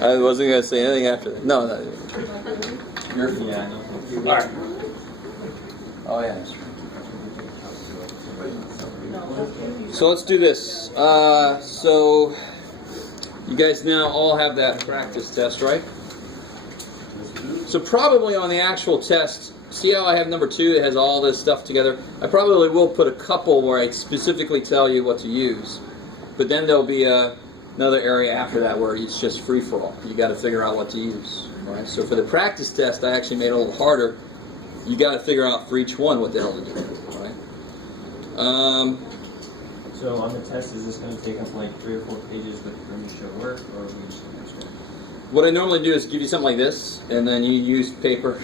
I wasn't going to say anything after that. No, no. Yeah. All right. Oh, yeah, that's right. So let's do this. So you guys now all have that practice test, right? So probably on the actual test, see how I have number 2? It has all this stuff together. I probably will put a couple where I specifically tell you what to use. But then there'll be another area after that where it's just free-for-all. You got to figure out what to use. Right? So for the practice test, I actually made it a little harder. You got to figure out for each one what the hell to do. Right? So on the test, is this going to take up like 3 or 4 pages with room to show work, or are we just going to extra? What I normally do is give you something like this, and then you use paper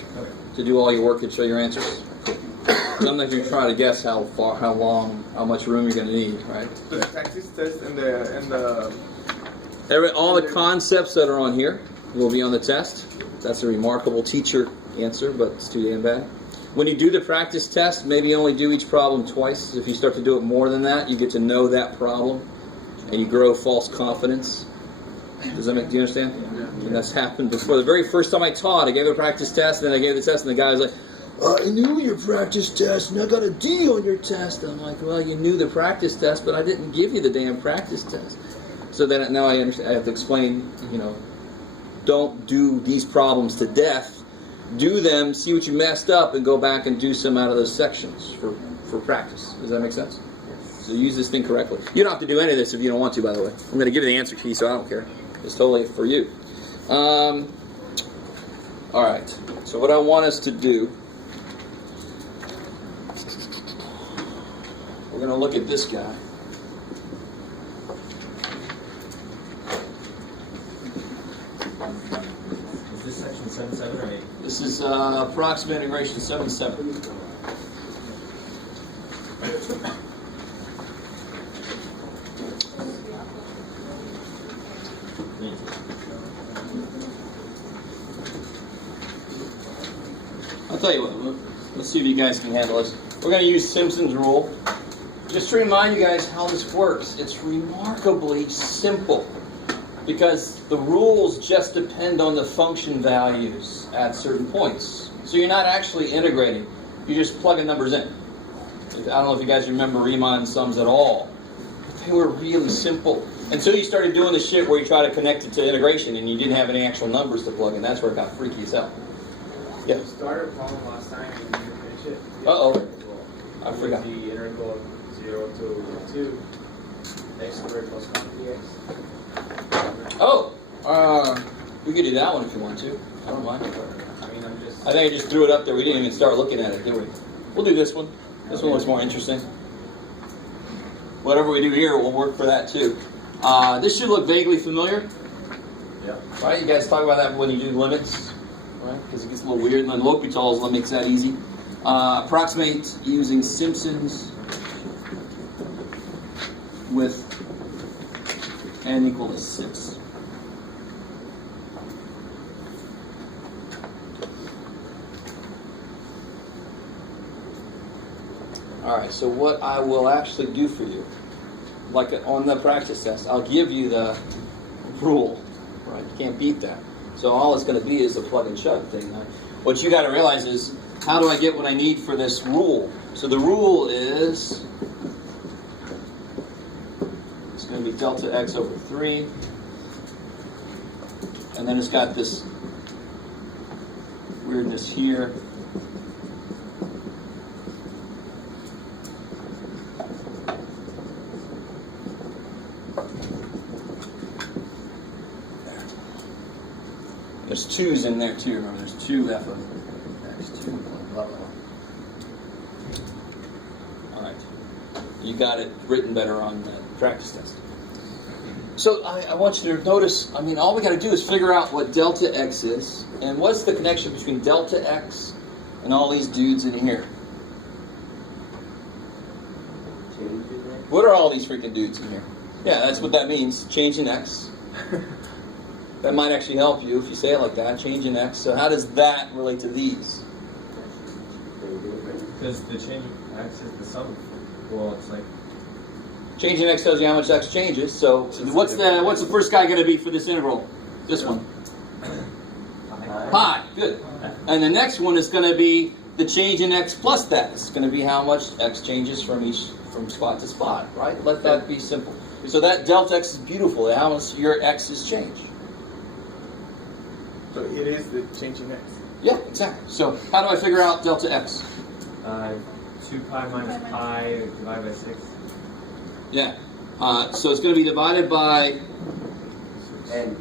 to do all your work and show your answers. So I'm not going to try to guess how far, how long, how much room you're going to need, right? The practice test and the all the concepts that are on here will be on the test. That's a remarkable teacher answer, but it's too damn bad. When you do the practice test, maybe only do each problem twice. If you start to do it more than that, you get to know that problem, and you grow false confidence. Does that make? Do you understand? Yeah. And that's happened before. The very first time I taught, I gave a practice test, and then I gave the test, and the guy was like, I knew your practice test, and I got a D on your test. I'm like, well, you knew the practice test, but I didn't give you the damn practice test. So then now I understand. I have to explain, don't do these problems to death. Do them, see what you messed up, and go back and do some out of those sections for practice. Does that make sense? Yes. So use this thing correctly. You don't have to do any of this if you don't want to, by the way. I'm going to give you the answer key, so I don't care. It's totally for you. All right. So what I want us to do, we're going to look at this guy. Is this section 7.7 or 8? This is Approximate Integration 7.7. I'll tell you what, let's see if you guys can handle this. We're going to use Simpsons Rule. Just to remind you guys how this works, it's remarkably simple because the rules just depend on the function values at certain points. So you're not actually integrating, you're just plugging numbers in. I don't know if you guys remember Riemann sums at all. They were really simple. Until you started doing the shit where you try to connect it to integration and you didn't have any actual numbers to plug in. That's where it got freaky as hell. Yeah. We started a problem last time and you didn't finish it. Uh-oh. I forgot. The integral of 0 to 2 x squared plus 1 dx. Oh! We could do that one if you want to. I don't mind. I mean, I think I just threw it up there. We didn't even start looking at it, did we? We'll do this one. This one looks more interesting. Whatever we do here will work for that too. This should look vaguely familiar. Yeah. Right? You guys talk about that when you do limits. Right? Because it gets a little weird. And then L'Hopital's makes that easy. Approximate using Simpsons with n equal to 6. Alright, so what I will actually do for you, like on the practice test, I'll give you the rule. Right? You can't beat that. So all it's going to be is a plug and chug thing. What you got to realize is, how do I get what I need for this rule? So the rule is, it's going to be delta x over 3. And then it's got this weirdness here. There's 2's in there too. Remember, there's 2 f of x2, blah, blah, blah. All right. You got it written better on the practice test. So I want you to notice, all we got to do is figure out what delta x is, and what's the connection between delta x and all these dudes in here. What are all these freaking dudes in here? Yeah, that's what that means, change in x. That might actually help you if you say it like that, change in x. So how does that relate to these? Because the change of x is the sum. Well, it's like Changing x tells you how much x changes. So what's the first guy going to be for this integral? This one. Pi. Good. And the next one is going to be the change in x plus that. It's going to be how much x changes from spot to spot, right? Let that be simple. So that delta x is beautiful. How much your x is changed. So it is the change in x. Yeah, exactly. So how do I figure out delta x? 2 pi minus pi divided by 6. Yeah. So it's going to be divided by n.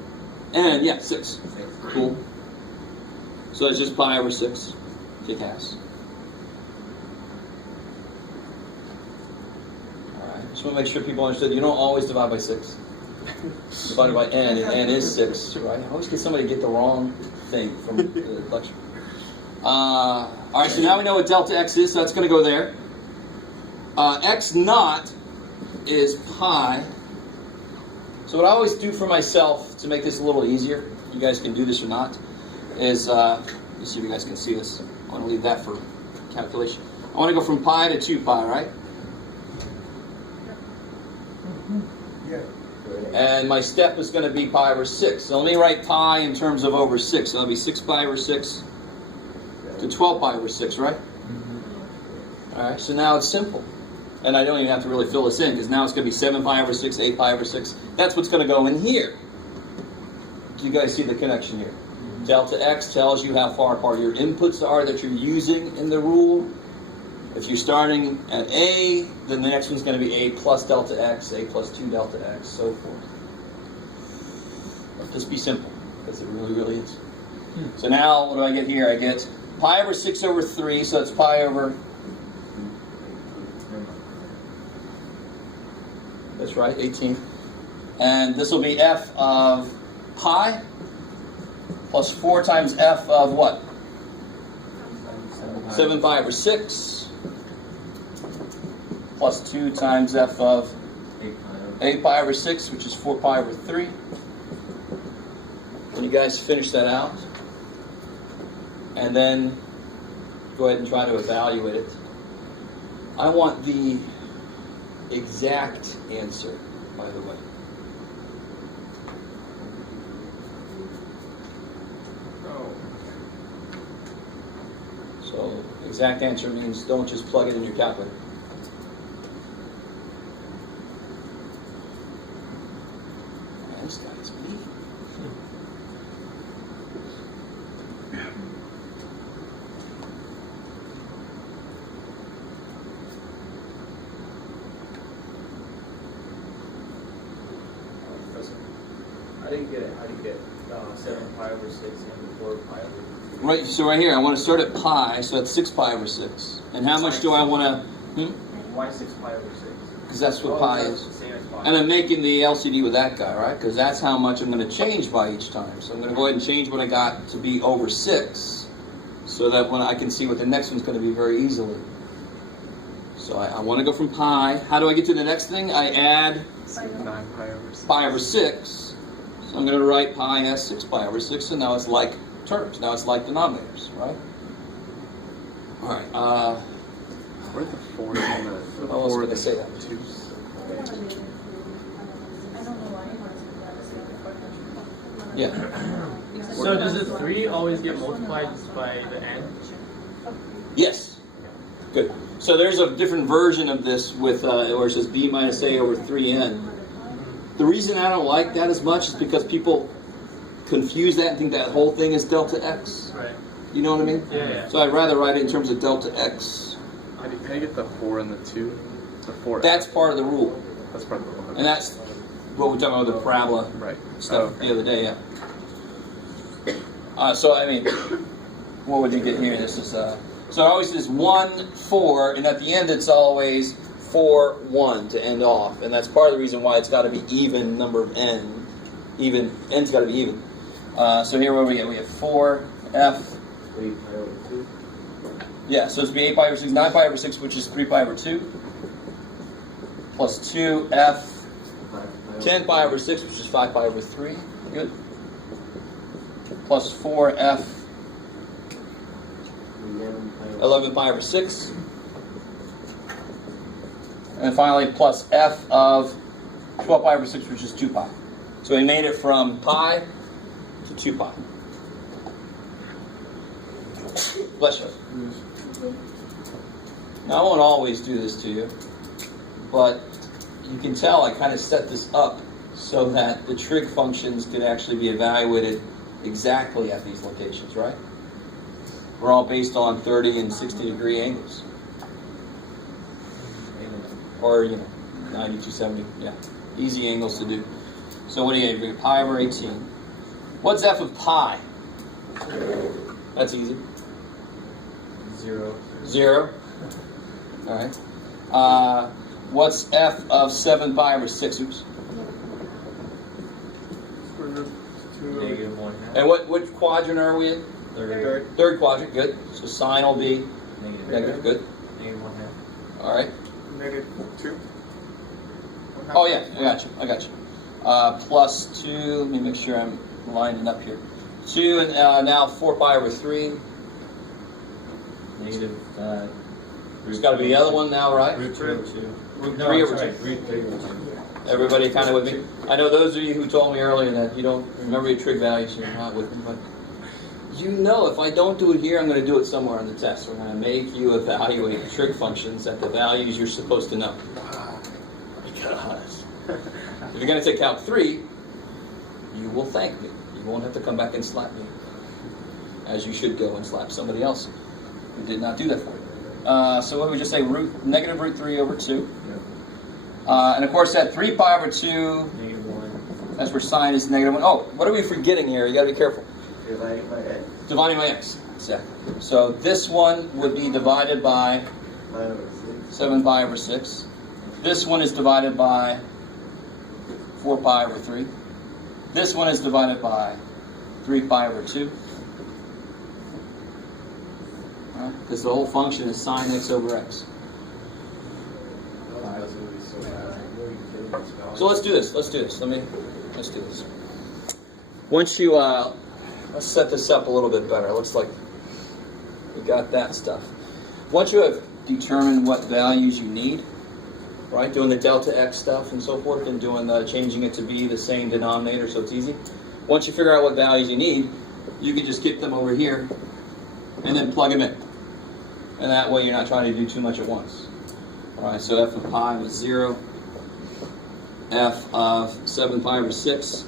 Yeah, 6. Cool. So it's just pi over 6. Kick ass. Alright. Just want to make sure people understood. You don't always divide by 6. Divided by n, and n is 6. Right? I always get somebody to get the wrong thing from the lecture. Alright, so now we know what delta x is, so that's going to go there. X naught is pi. So what I always do for myself to make this a little easier, you guys can do this or not, is, let's see if you guys can see this. I want to leave that for calculation. I want to go from pi to 2 pi, right? Yeah. And my step is going to be pi over 6. So let me write pi in terms of over 6. So that'll be 6 pi over 6 to 12 pi over 6, right? Alright, so now it's simple. And I don't even have to really fill this in, because now it's going to be 7 pi over 6, 8 pi over 6. That's what's going to go in here. Do you guys see the connection here? Delta x tells you how far apart your inputs are that you're using in the rule. If you're starting at a, then the next one's going to be a plus delta x, a plus 2 delta x, so forth. Let this be simple, because it really, really is. So now, what do I get here? I get pi over 6 over 3, so it's pi over... That's right, 18. And this will be f of pi plus 4 times f of what? 7 pi over 6 plus 2 times f of 8 pi over 6, which is 4 pi over 3. When you guys finish that out, and then go ahead and try to evaluate it. I want the exact answer, by the way. So, exact answer means don't just plug it in your calculator. Man, this guy is mean. I didn't get 7 pi over 6 and 4 pi over 3. Right, so right here, I want to start at pi, so that's 6 pi over 6. And how much do I want to... Why 6 pi over 6? Because that's what pi is. The same as pi. And I'm making the LCD with that guy, right? Because that's how much I'm going to change by each time. So I'm going to go ahead and change what I got to be over 6, so that when I can see what the next one's going to be very easily. So I want to go from pi. How do I get to the next thing? I add 9 pi over 6. pi over 6. So I'm going to write pi as 6 pi over 6, and now it's like terms. Now it's like denominators, right? All right. Where's the 4 on the I was 4 going to say that. 2? Yeah. So does the 3 always get multiplied by the n? Yes. Good. So there's a different version of this with where it says b minus a over 3n. The reason I don't like that as much is because people confuse that and think that whole thing is delta x. Right. You know what I mean? Yeah. So I'd rather write it in terms of delta x. How do you get the 4 and the 2? The 4. That's part of the rule. That's part of the rule. And that's what we talked about with the parabola Right. stuff Okay. the other day, yeah. So, I mean, what would you get here? This is, so it always says 1, 4, and at the end it's always 4, 1 to end off. And that's part of the reason why it's got to be even number of n. Even, n's got to be even. So here what do we get? We have 4, f. 3 pi over 2. Yeah, so it's be 8 pi over 6, 9 pi over 6, which is 3 pi over 2. Plus 2, f. 10 pi over 6, which is 5 pi over 3. Good. Plus 4, f. 11 pi over 6. then finally plus f of 12 pi over 6, which is 2 pi. So we made it from pi to 2 pi. Bless you. Now, I won't always do this to you, but you can tell I kind of set this up so that the trig functions could actually be evaluated exactly at these locations, right? We're all based on 30 and 60 degree angles. Or, 90 to 70, yeah. Easy angles to do. So what do you get? Pi over 18. What's f of pi? That's easy. 0. 0. All right. What's f of 7 pi over 6? Oops. Negative 1/2. And which quadrant are we in? Third. Third quadrant, good. So sine will be negative, good. Negative 1/2. All right. Negative 2. Oh yeah, I got you. Plus 2, let me make sure I'm lining up here. 2 and now 4 pi over 3. Negative. There's got to be the other one now, right? Root 3 over 2. Root No, 3 I'm over sorry, 2. root 3 over 2. Everybody kind of with me? I know those of you who told me earlier that you don't remember your trig values, so you're not with me, but you know if I don't do it here, I'm going to do it somewhere on the test. We're going to make you evaluate the trig functions at the values you're supposed to know. Because if you're going to take Calc 3, you will thank me. You won't have to come back and slap me. As you should go and slap somebody else who did not do that for you. So what did we just say? Negative root 3 over 2. And of course that 3 pi over 2, Negative 1. that's where sine is negative 1. Oh, what are we forgetting here? You got to be careful. Divided by x. Dividing by x. Exactly. So this one would be divided by 9 over 6. 7 pi over 6. This one is divided by 4 pi over 3. This one is divided by 3 pi over 2. Because the whole function is sine x over x. So let's do this. Let's do this. Let's do this. Once you let's set this up a little bit better. It looks like we got that stuff. Once you have determined what values you need, right, doing the delta x stuff and so forth, and doing changing it to be the same denominator, so it's easy. Once you figure out what values you need, you can just get them over here and then plug them in. And that way you're not trying to do too much at once. All right, so f of pi was 0. F of 7 pi over 6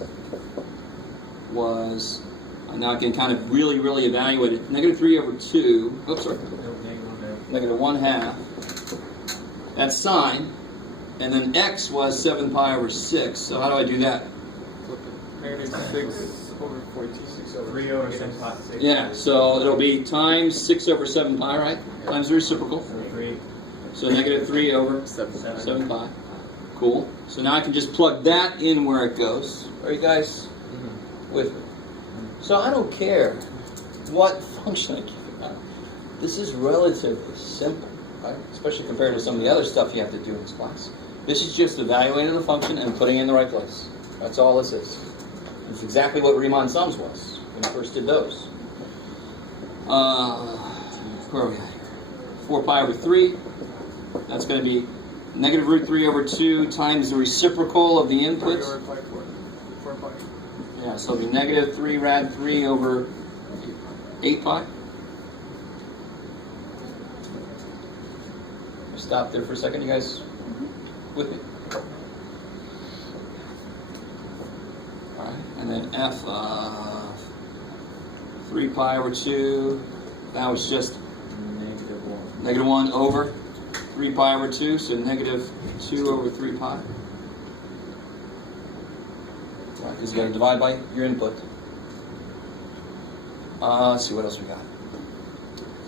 was, now I can kind of really evaluate it. Negative 3 over 2, oops, sorry. Negative 1/2. That's sine. And then x was 7 pi over 6. So how do I do that? Negative 6 over 14. 3 over 7 pi. 6. Yeah, so it'll be times 6 over 7 pi, right? Times the reciprocal. So 3. So negative 3 over 7 pi. Cool. So now I can just plug that in where it goes. Are you guys with me? So I don't care what function I give it. This is relatively simple, right? Especially compared to some of the other stuff you have to do in this class. This is just evaluating the function and putting it in the right place. That's all this is. It's exactly what Riemann sums was when we first did those. Where are we at here? 4 pi over 3. That's going to be negative root 3 over 2 times the reciprocal of the inputs. 4 pi. Yeah, so it'll be negative 3 rad 3 over 8 pi. Stop there for a second. You guys with me? All right, and then f of 3 pi over 2. That was just negative 1 over 3 pi over 2, so negative 2 over 3 pi. Right, because you got to divide by your input. Let's see what else we got.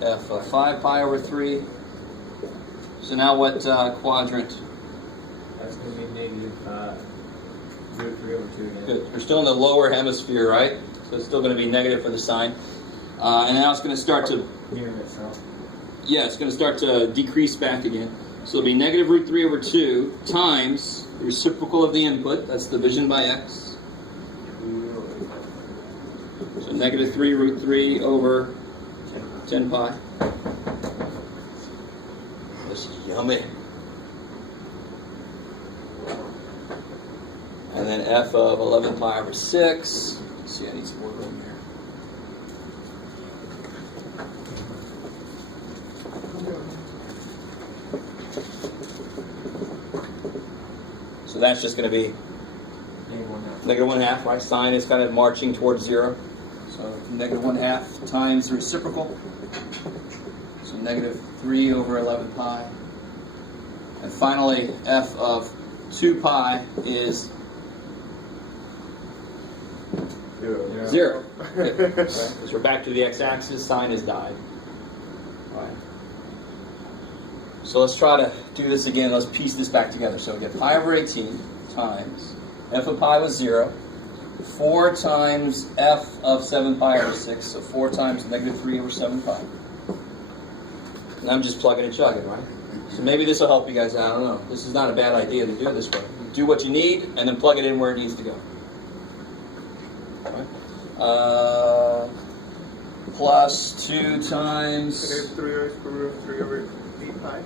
F of 5 pi over 3. So now what quadrant? That's going to be negative root 3 over 2 again. Good. We're still in the lower hemisphere, right? So it's still going to be negative for the sine. And now it's going to start to... Mirror itself. Yeah, it's going to start to decrease back again. So it'll be negative root 3 over 2 times the reciprocal of the input. That's division by x. So negative 3 root 3 over 10 pi. This is yummy. And then f of 11 pi over 6. Let's see, I need some more room here. So that's just going to be negative 1/2, right? Sine is kind of marching towards 0. So negative 1/2 times the reciprocal. So negative 3 over 11 pi. And finally, f of 2 pi is 0. Right? Because we're back to the x-axis, sine has died. All right. So let's try to do this again. Let's piece this back together. So we get pi over 18 times f of pi was 0. 4 times f of 7 pi over 6. So 4 times negative 3 over 7 pi. And I'm just plugging and chugging, right? So maybe this will help you guys out. I don't know. This is not a bad idea to do it this way. Do what you need and then plug it in where it needs to go. Right. Plus 2 times... Negative 3 over square root of 3 over 8 pi.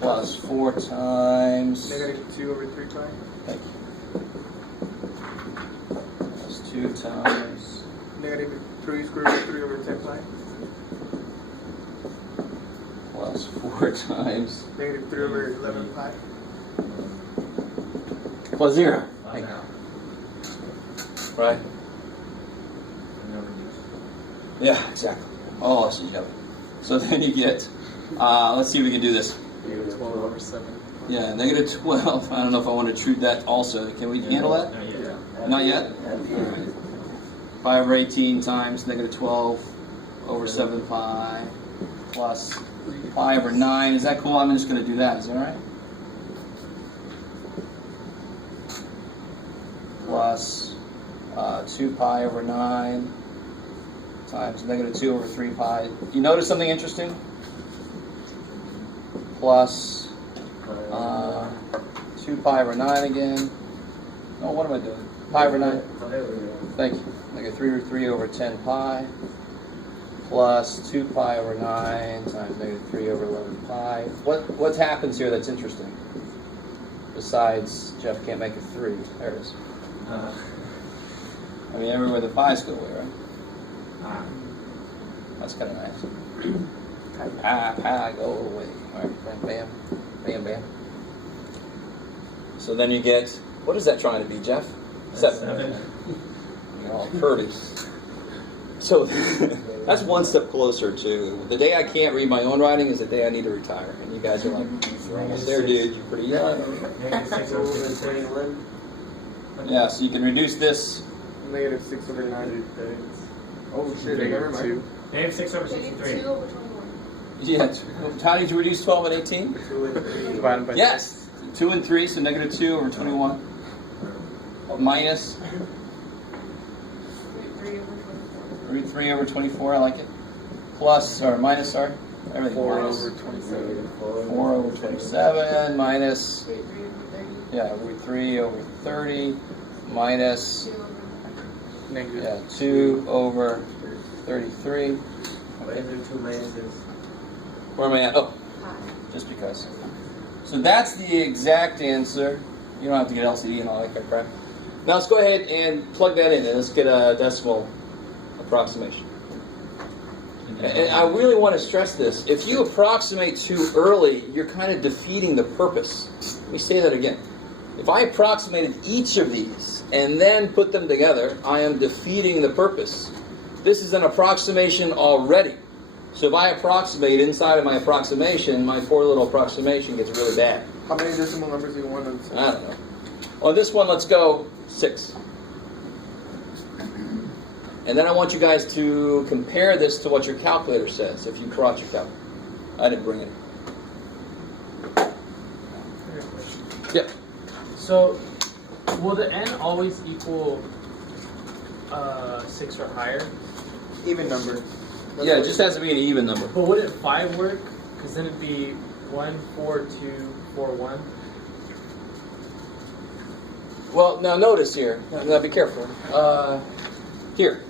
Plus 4 times... Negative 2 over 3 pi. Thank you. Plus 2 times... Negative 3 square root of 3 over 10 pi. Plus 4 times... Negative 3 over 11 pi. Plus 0. Thank you. Right? Yeah, exactly. Oh, this is yellow. So then you get... let's see if we can do this. Negative 12 over 7. Yeah, negative 12. I don't know if I want to treat that also. Can we handle that? Not yet? Pi over 18 times negative 12 over 7 pi plus pi over 9. Is that cool? I'm just going to do that. Is that all right? Plus 2 pi over 9 times negative 2 over 3 pi. You notice something interesting? Plus 2 pi over 9 again. No, what am I doing? Pi over 9. Thank you. Negative 3 over 10 pi. Plus 2 pi over 9 times negative 3 over 11 pi. What happens here that's interesting? Besides, Jeff can't make a 3. There it is. I mean, everywhere the pi's go away, right? That's kind of nice. Pi, go away. All right, bam, bam, bam, bam. So then you get, what is that trying to be, Jeff? 7. You're all curvy. So that's one step closer to the day I can't read my own writing is the day I need to retire. And you guys are like, you're almost there, dude. You're pretty young. Yeah, so you can reduce this. Negative 6 over 9. Oh shit, never mind. 2. Negative 6 over 63. 2 over 21. Yeah, how did you reduce 12 and 18? 2 and 3. Divided by Yes, 2 and 3, so negative 2 over 21. Minus 3 over 24. root 3 over 24, I like it. Plus, or minus, sorry. Everything 4 minus. over 27. 4 over 27, minus, Root 3 over 30. yeah, root 3 over 30, minus, 2 over Negative. yeah, 2 over 33. What is there 2 minuses? Where am I at? Oh, pi. just because. So that's the exact answer. You don't have to get LCD and all that kind of crap. Now let's go ahead and plug that in and let's get a decimal approximation. And I really want to stress this. If you approximate too early, you're kind of defeating the purpose. Let me say that again. If I approximated each of these and then put them together, I am defeating the purpose. This is an approximation already. So if I approximate inside of my approximation, my poor little approximation gets really bad. How many decimal numbers do you want on this? I don't know. On this one, let's go 6. And then I want you guys to compare this to what your calculator says, if you crotch your calculator. I didn't bring it. Yep. So, will the n always equal 6 or higher? Even number. Yeah, it just has to be an even number. But wouldn't 5 work? Because then it'd be 1, 4, 2, 4, 1. Well, now notice here. Now be careful. Here.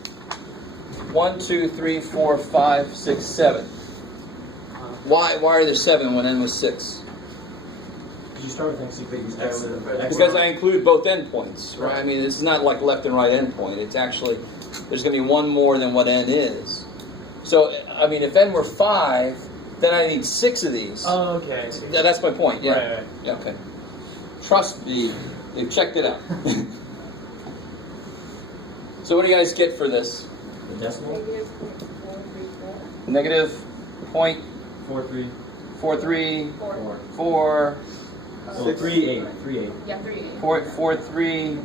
1, 2, 3, 4, 5, 6, 7. Why are there 7 when n was 6? you start with X, but you start with X. Because I include both endpoints, right? I mean, it's not like left and right endpoint. It's actually, there's going to be one more than what n is. So, I mean, if n were 5, then I need 6 of these. Oh, okay. I see. Yeah, that's my point, yeah. Right, right. Yeah, okay. Trust me, you've checked it out. So what do you guys get for this? The decimal? Negative point 4, 3. Negative point 4, 3, 43, 4. 4, Oh, 3, 8. 3, 8. Yeah, 3, 8. 4, 4, 3,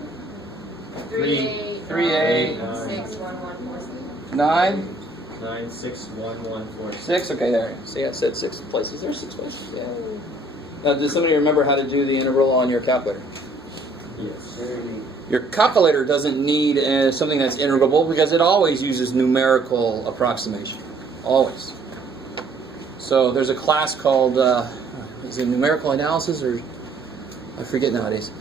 3, 8. 3, 8, 6, 1, 1, 4, 6. 9, 9, 6, 1, 1, 4, 6. Okay, there. See, I said 6 places. There's 6 places. Yeah. Now, does somebody remember how to do the integral on your calculator? Yes. Your calculator doesn't need something that's integrable because it always uses numerical approximation. Always. So there's a class called, is it numerical analysis, or I forget nowadays,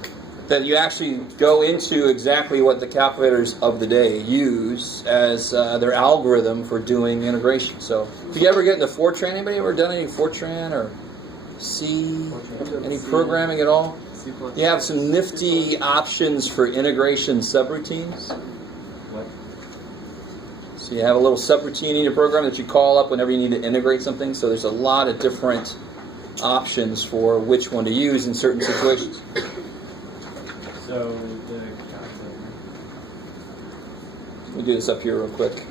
that you actually go into exactly what the calculators of the day use as their algorithm for doing integration. So if you ever get into Fortran, anybody ever done any Fortran or C, any programming at all? You have some nifty options for integration subroutines. What? So you have a little subroutine in your program that you call up whenever you need to integrate something. So there's a lot of different options for which one to use in certain situations. So the calculator. Let me do this up here real quick.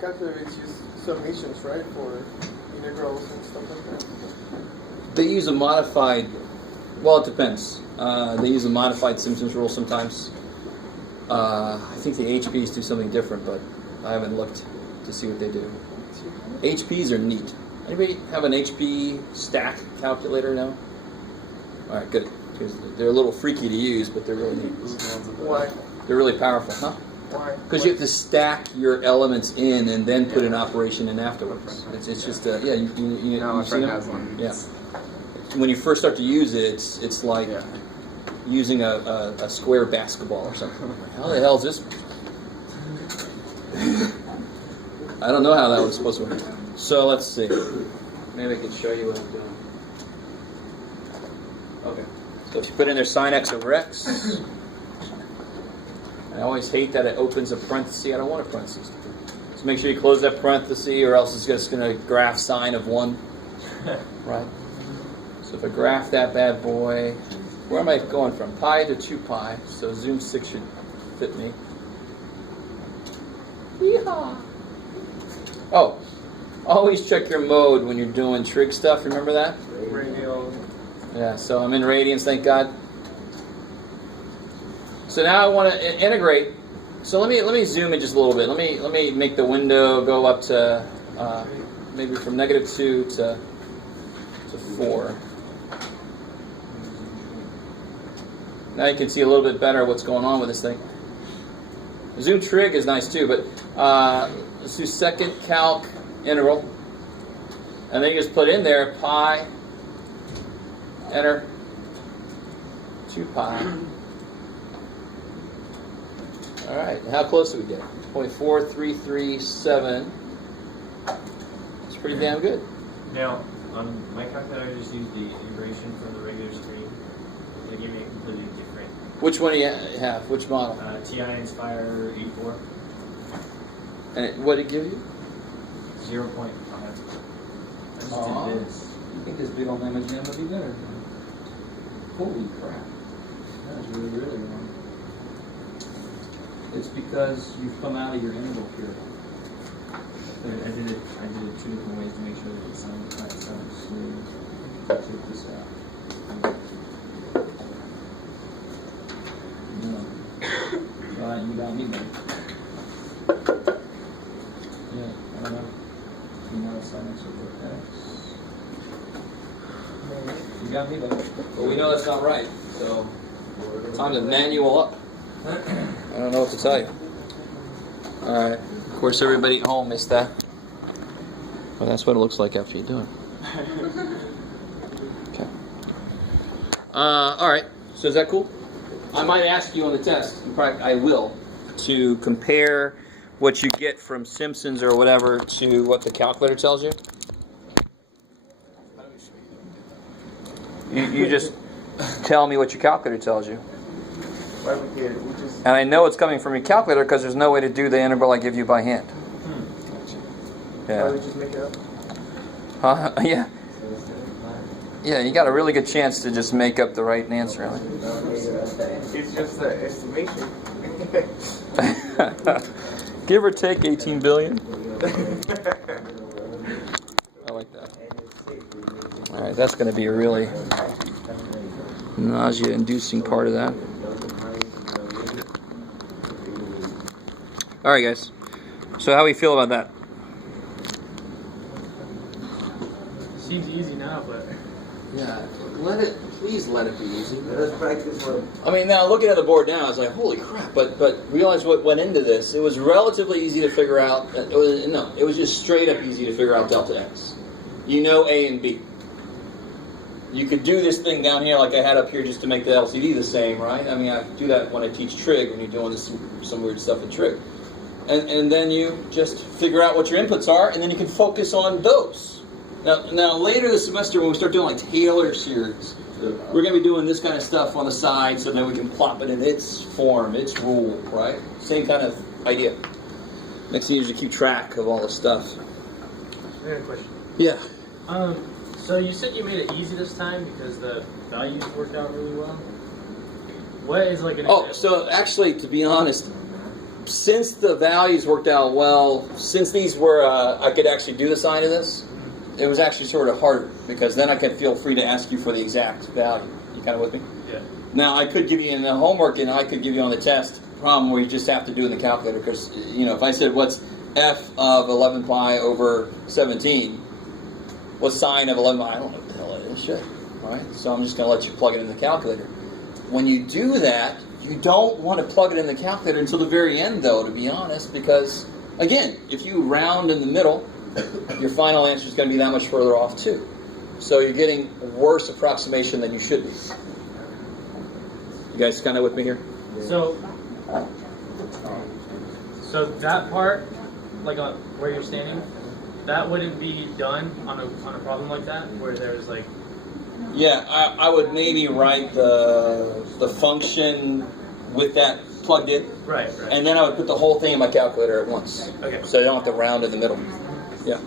Calculators use summations, right, for integrals and stuff like that. They use a modified, well, it depends. They use a modified Simpsons Rule sometimes. I think the HPs do something different, but I haven't looked to see what they do. HPs are neat. Anybody have an HP stack calculator now? All right, good. Because they're a little freaky to use, but they're really neat. Why? They're really powerful, huh? Why? Because you have to stack your elements in and then put an operation in afterwards. It's just a, yeah, you No, my see friend them? has one. Yeah. When you first start to use it, it's like using a square basketball or something. How the hell is this? I don't know how that was supposed to work. So let's see. Maybe I can show you what I'm doing. Okay. So if you put in there sin x over x, I always hate that it opens a parenthesis. I don't want a parenthesis. So make sure you close that parenthesis, or else it's just going to graph sine of 1. Right? So if I graph that bad boy, where am I going from? Pi to 2 pi. So zoom 6 should fit me. Yeehaw! Oh, always check your mode when you're doing trig stuff. Remember that? Radial. Yeah, so I'm in radians, thank God. So now I want to integrate. So let me zoom in just a little bit. Let me make the window go up to maybe from -2 to 4. Now you can see a little bit better what's going on with this thing. Zoom trig is nice too, but let's do second calc integral, and then you just put in there pi, enter, 2 pi. All right, how close do we get? 0.4337. It's pretty damn good. Now, on my calculator, I just used the integration from the regular screen. They give me a completely different. Which one do you have? Which model? TI Inspire 84. And what did it give you? 0.5. I just Aw. did this. I think this big old name is going to be better. Holy crap. That is really, really wrong. It's because you've come out of your integral period. I did it 2 different ways to make sure that it sounded smooth. Check this out. No. You got me there. Yeah, I don't know. You know, sin x over x. You got me there. But we know that's not right, so time to manual up. I don't know what to tell you. Alright. Of course, everybody at home missed that. Well, that's what it looks like after you do it. Okay. Alright. So is that cool? I might ask you on the test, in fact, I will, to compare what you get from Simpsons or whatever to what the calculator tells you? You just tell me what your calculator tells you. And I know it's coming from your calculator because there's no way to do the integral I give you by hand. Why would you just make it up? Yeah. Yeah, you got a really good chance to just make up the right answer. It's just an estimation. Give or take 18 billion. I like that. All right, that's going to be a really nausea-inducing part of that. All right, guys. So how we feel about that? Seems easy now, but Yeah, please let it be easy. Let's practice one. I mean, now looking at the board now, I was like, holy crap! But realize what went into this. It was relatively easy to figure out. It was just straight up easy to figure out delta x. You know A and B. You could do this thing down here like I had up here just to make the LCD the same, right? I mean, I do that when I teach trig, when you're doing this, some weird stuff in trig. And then you just figure out what your inputs are, and then you can focus on those. Now later this semester, when we start doing like Taylor series, we're going to be doing this kind of stuff on the side so that we can plop it in its form, its rule, right? Same kind of idea. Next thing you just keep track of all the stuff. I got a question. Yeah. So you said you made it easy this time because the values worked out really well. What is like an example? So actually, to be honest, since the values worked out well, since these were, I could actually do the sign of this, it was actually sort of harder because then I could feel free to ask you for the exact value. You kind of with me? Yeah. Now, I could give you in the homework and I could give you on the test problem where you just have to do it in the calculator because, if I said what's f of 11 pi over 17, what's sine of 11 pi? I don't know what the hell that is. Shit. All right? So I'm just going to let you plug it in the calculator. When you do that, you don't want to plug it in the calculator until the very end, though, to be honest, because, again, if you round in the middle, your final answer is going to be that much further off, too. So you're getting worse approximation than you should be. You guys kind of with me here? So that part, like on where you're standing, that wouldn't be done on a problem like that, where there's like... Yeah, I would maybe write the function with that plugged in. Right. And then I would put the whole thing in my calculator at once. Okay. So I don't have to round in the middle. Yeah.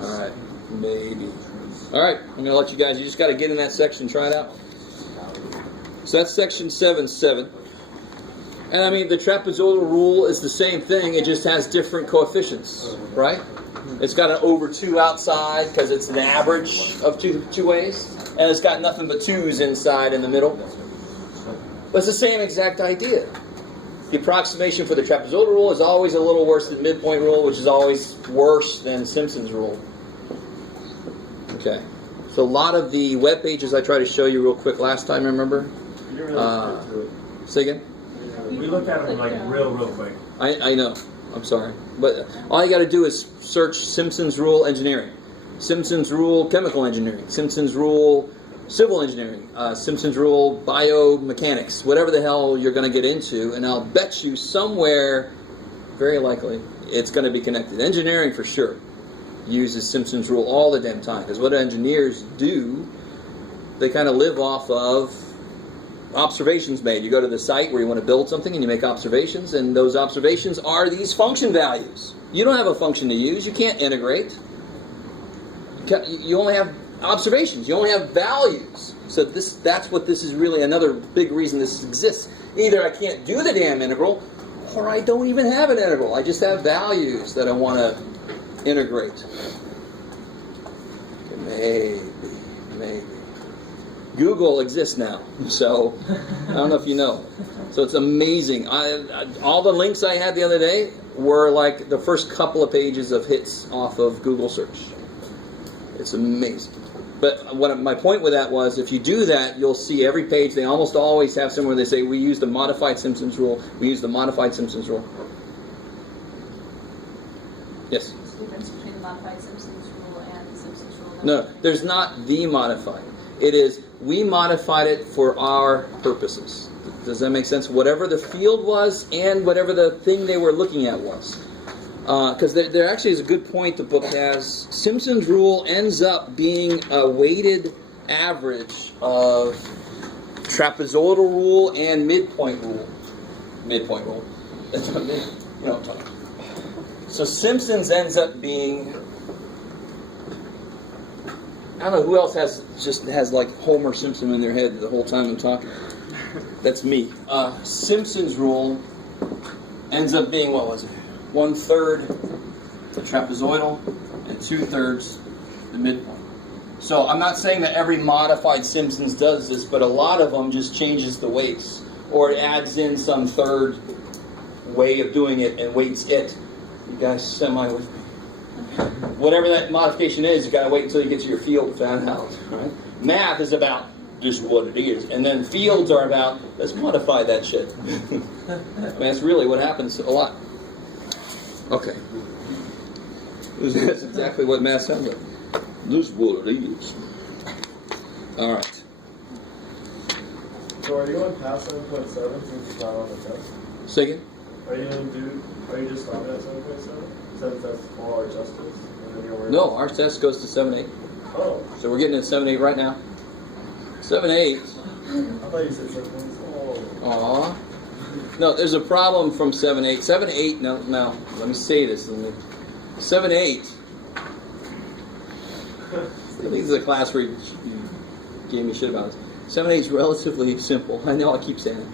All right. Maybe. All right. I'm going to let you guys, you just got to get in that section and try it out. So that's section 7.7. And I mean, the trapezoidal rule is the same thing. It just has different coefficients, right? It's got an over 2 outside because it's an average of two ways. And it's got nothing but 2's inside in the middle. But it's the same exact idea. The approximation for the trapezoidal rule is always a little worse than midpoint rule, which is always worse than Simpsons rule. Okay. So a lot of the web pages I tried to show you real quick last time, remember? You didn't really Say again? we looked at them like real quick. I know. I'm sorry. But all you got to do is search Simpsons Rule Engineering. Simpsons Rule Chemical Engineering. Simpsons Rule Civil Engineering. Simpsons Rule Biomechanics. Whatever the hell you're going to get into. And I'll bet you somewhere, very likely, it's going to be connected. Engineering for sure uses Simpsons Rule all the damn time. Because what engineers do, they kind of live off of observations made. You go to the site where you want to build something and you make observations, and those observations are these function values. You don't have a function to use. You can't integrate. You only have observations. You only have values. So that's what this is really another big reason this exists. Either I can't do the damn integral, or I don't even have an integral. I just have values that I want to integrate. Maybe. Google exists now, so I don't know if you know. So it's amazing. All the links I had the other day were like the first couple of pages of hits off of Google search. It's amazing. But my point with that was, if you do that, you'll see every page, they almost always have somewhere they say, we use the modified Simpsons rule, we use the modified Simpsons rule. Yes? What's the difference between the modified Simpsons rule and the Simpsons rule? No, there's not the modified. It is, we modified it for our purposes. Does that make sense? Whatever the field was and whatever the thing they were looking at was. Because there actually is a good point the book has. Simpsons Rule ends up being a weighted average of trapezoidal rule and midpoint rule. Midpoint rule. That's what you know what I'm talking about. So Simpsons ends up being... I don't know who else has like Homer Simpson in their head the whole time I'm talking. That's me. Simpsons Rule ends up being, what was it? 1/3 the trapezoidal and 2/3 the midpoint. So I'm not saying that every modified Simpsons does this, but a lot of them just changes the weights, or it adds in some third way of doing it and weights it. You guys semi with me? Whatever that modification is, you got to wait until you get to your field to find out. Right? Math is about just what it is, and then fields are about let's modify that shit. I mean, that's really what happens a lot. Okay. That's exactly what math sounds like. This is what it is. All right. So are you going past 7.7 since it's not on the test? Say again? Are you just stopping at 7.7? Since that's all our test is? And then you're worried No, our test goes to 7.8. Oh. So we're getting at 7.8 right now. 7.8. I thought you said 7.8. Aw. No, there's a problem from 7.8. 7.8, no, let me say this. 7.8. I think this is a class where you gave me shit about this. 7.8 is relatively simple. I know I keep saying it.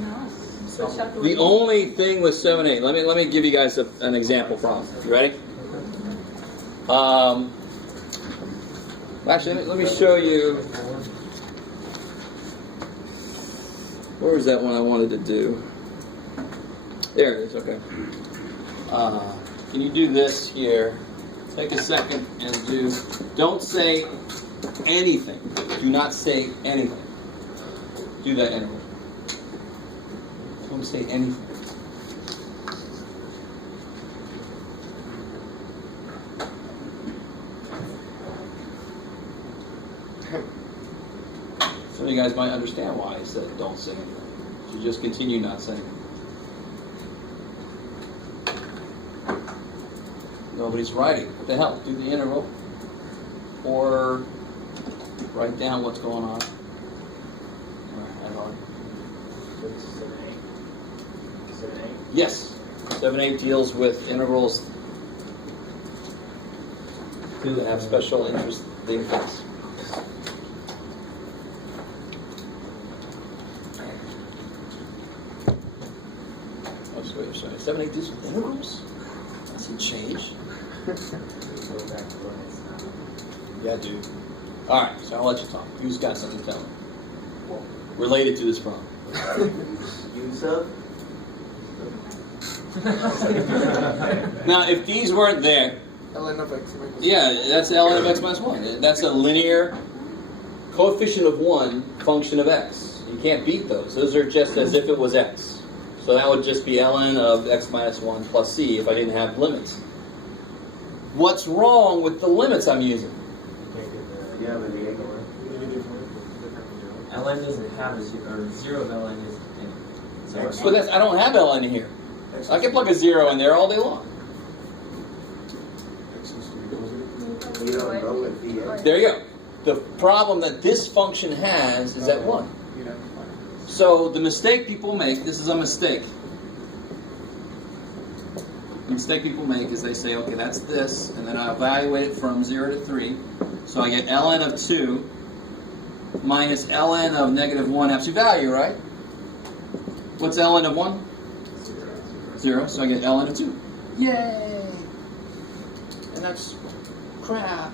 No. Switch up The only thing with 7.8, let me give you guys an example problem. You ready? Actually, let me show you. Where was that one I wanted to do? There it is, okay. Can you do this here? Take a second and don't say anything. Do not say anything. Do that anyway. Don't say anything. Some of you guys might understand why I said don't say anything. You just continue not saying. Nobody's writing. What the hell? Do the interval. Or write down what's going on. Alright, add on. 7.8. Yes. 7.8 deals with intervals that have special interest things. Oh, wait, sorry. 7.8 deals with intervals? Doesn't change. Yeah, dude. Alright, so I'll let you talk. Who's got something to tell me? Related to this problem. You, sir? Now, if these weren't there, ln of x minus 1. yeah, that's ln of x minus 1. That's a linear coefficient of 1 function of x. You can't beat those. Those are just as if it was x. So that would just be ln of x minus 1 plus c if I didn't have limits. What's wrong with the limits I'm using? Yeah, but you ain't going. ln doesn't have a zero, or 0 of ln is in it. So But I don't have ln here. I can plug a 0 in there all day long. You don't know what the There you go. The problem that this function has is at 1. So the mistake people make, this is a mistake. The mistake people make is they say, okay, that's this, and then I evaluate it from 0 to 3. So I get ln of 2 minus ln of negative 1 absolute value, right? What's ln of 1? 0. So I get ln of 2. Yay! And that's crap.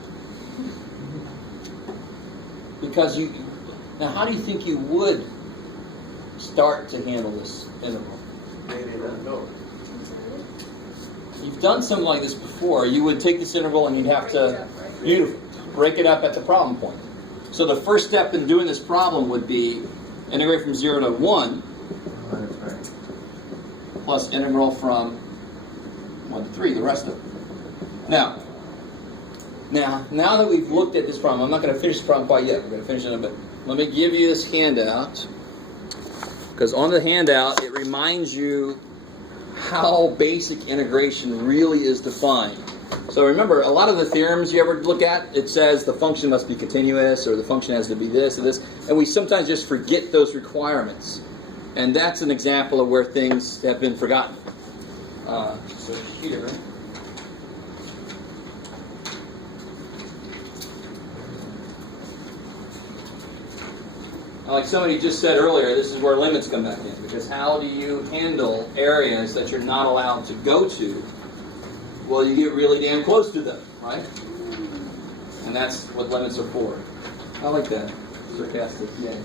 Because now how do you think you would start to handle this interval? Maybe not. No. You've done something like this before. You would take this interval and you'd have to break it up at the problem point. So the first step in doing this problem would be integrate from 0 to 1 plus integral from 1 to 3, the rest of it. Now that we've looked at this problem, I'm not going to finish this problem quite yet. We're going to finish it in a bit. Let me give you this handout. Because on the handout, it reminds you how basic integration really is defined. So remember, a lot of the theorems you ever look at, it says the function must be continuous, or the function has to be this or this, and we sometimes just forget those requirements. And that's an example of where things have been forgotten. So here, like somebody just said earlier, this is where limits come back in. Because how do you handle areas that you're not allowed to go to? Well, you get really damn close to them, right? And that's what limits are for. I like that. Sarcastic. Yay.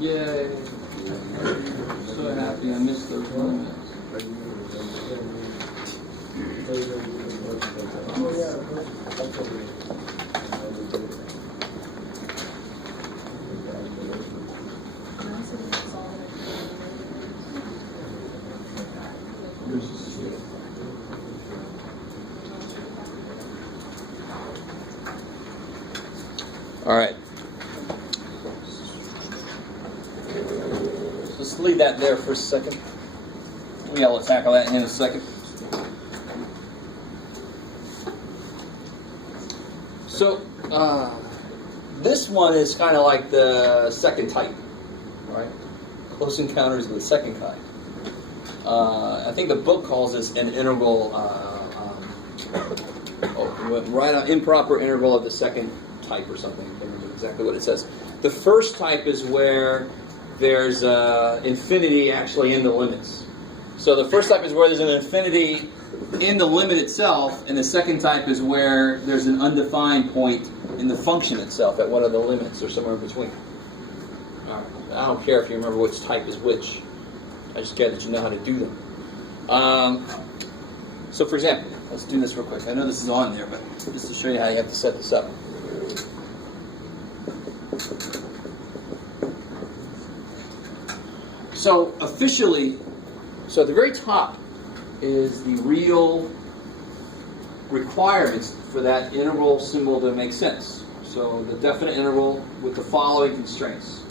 Yay. I'm so happy I missed those limits. All right. Let's leave that there for a second. Yeah, we'll tackle that in a second. So, this one is kind of like the second type, right? Close encounters of the second kind. I think the book calls this an integral, improper integral of the second type or something. I can't remember exactly what it says. The first type is where there's infinity actually in the limits. So the first type is where there's an infinity in the limit itself, and the second type is where there's an undefined point in the function itself at one of the limits or somewhere in between. All right. I don't care if you remember which type is which. I just care that you know how to do them. So for example, let's do this real quick. I know this is on there, but just to show you how you have to set this up. So officially, so at the very top is the real requirements for that integral symbol to make sense. So the definite integral with the following constraints.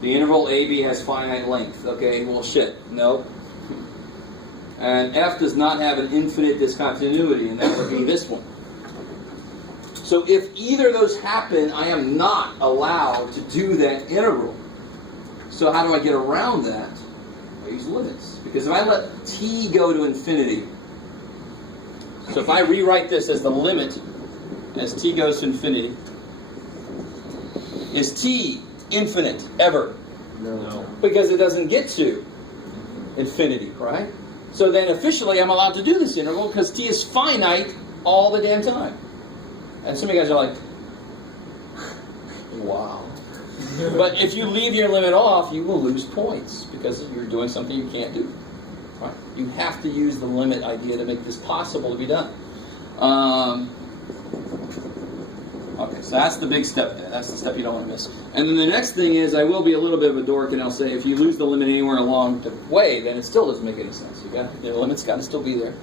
The interval AB has finite length. Okay, well shit, no. And F does not have an infinite discontinuity, and that would be this one. So if either of those happen, I am not allowed to do that integral. So how do I get around that? I use limits. Because if I let t go to infinity, so if I rewrite this as the limit as t goes to infinity, is t infinite ever? No. Because it doesn't get to infinity, right? So then officially I'm allowed to do this integral because t is finite all the damn time. And some of you guys are like, wow. But if you leave your limit off, you will lose points because you're doing something you can't do. Right? You have to use the limit idea to make this possible to be done. Okay, so that's the big step there. That's the step you don't want to miss. And then the next thing is, I will be a little bit of a dork, and I'll say if you lose the limit anywhere along the way, then it still doesn't make any sense. The limit's got to still be there.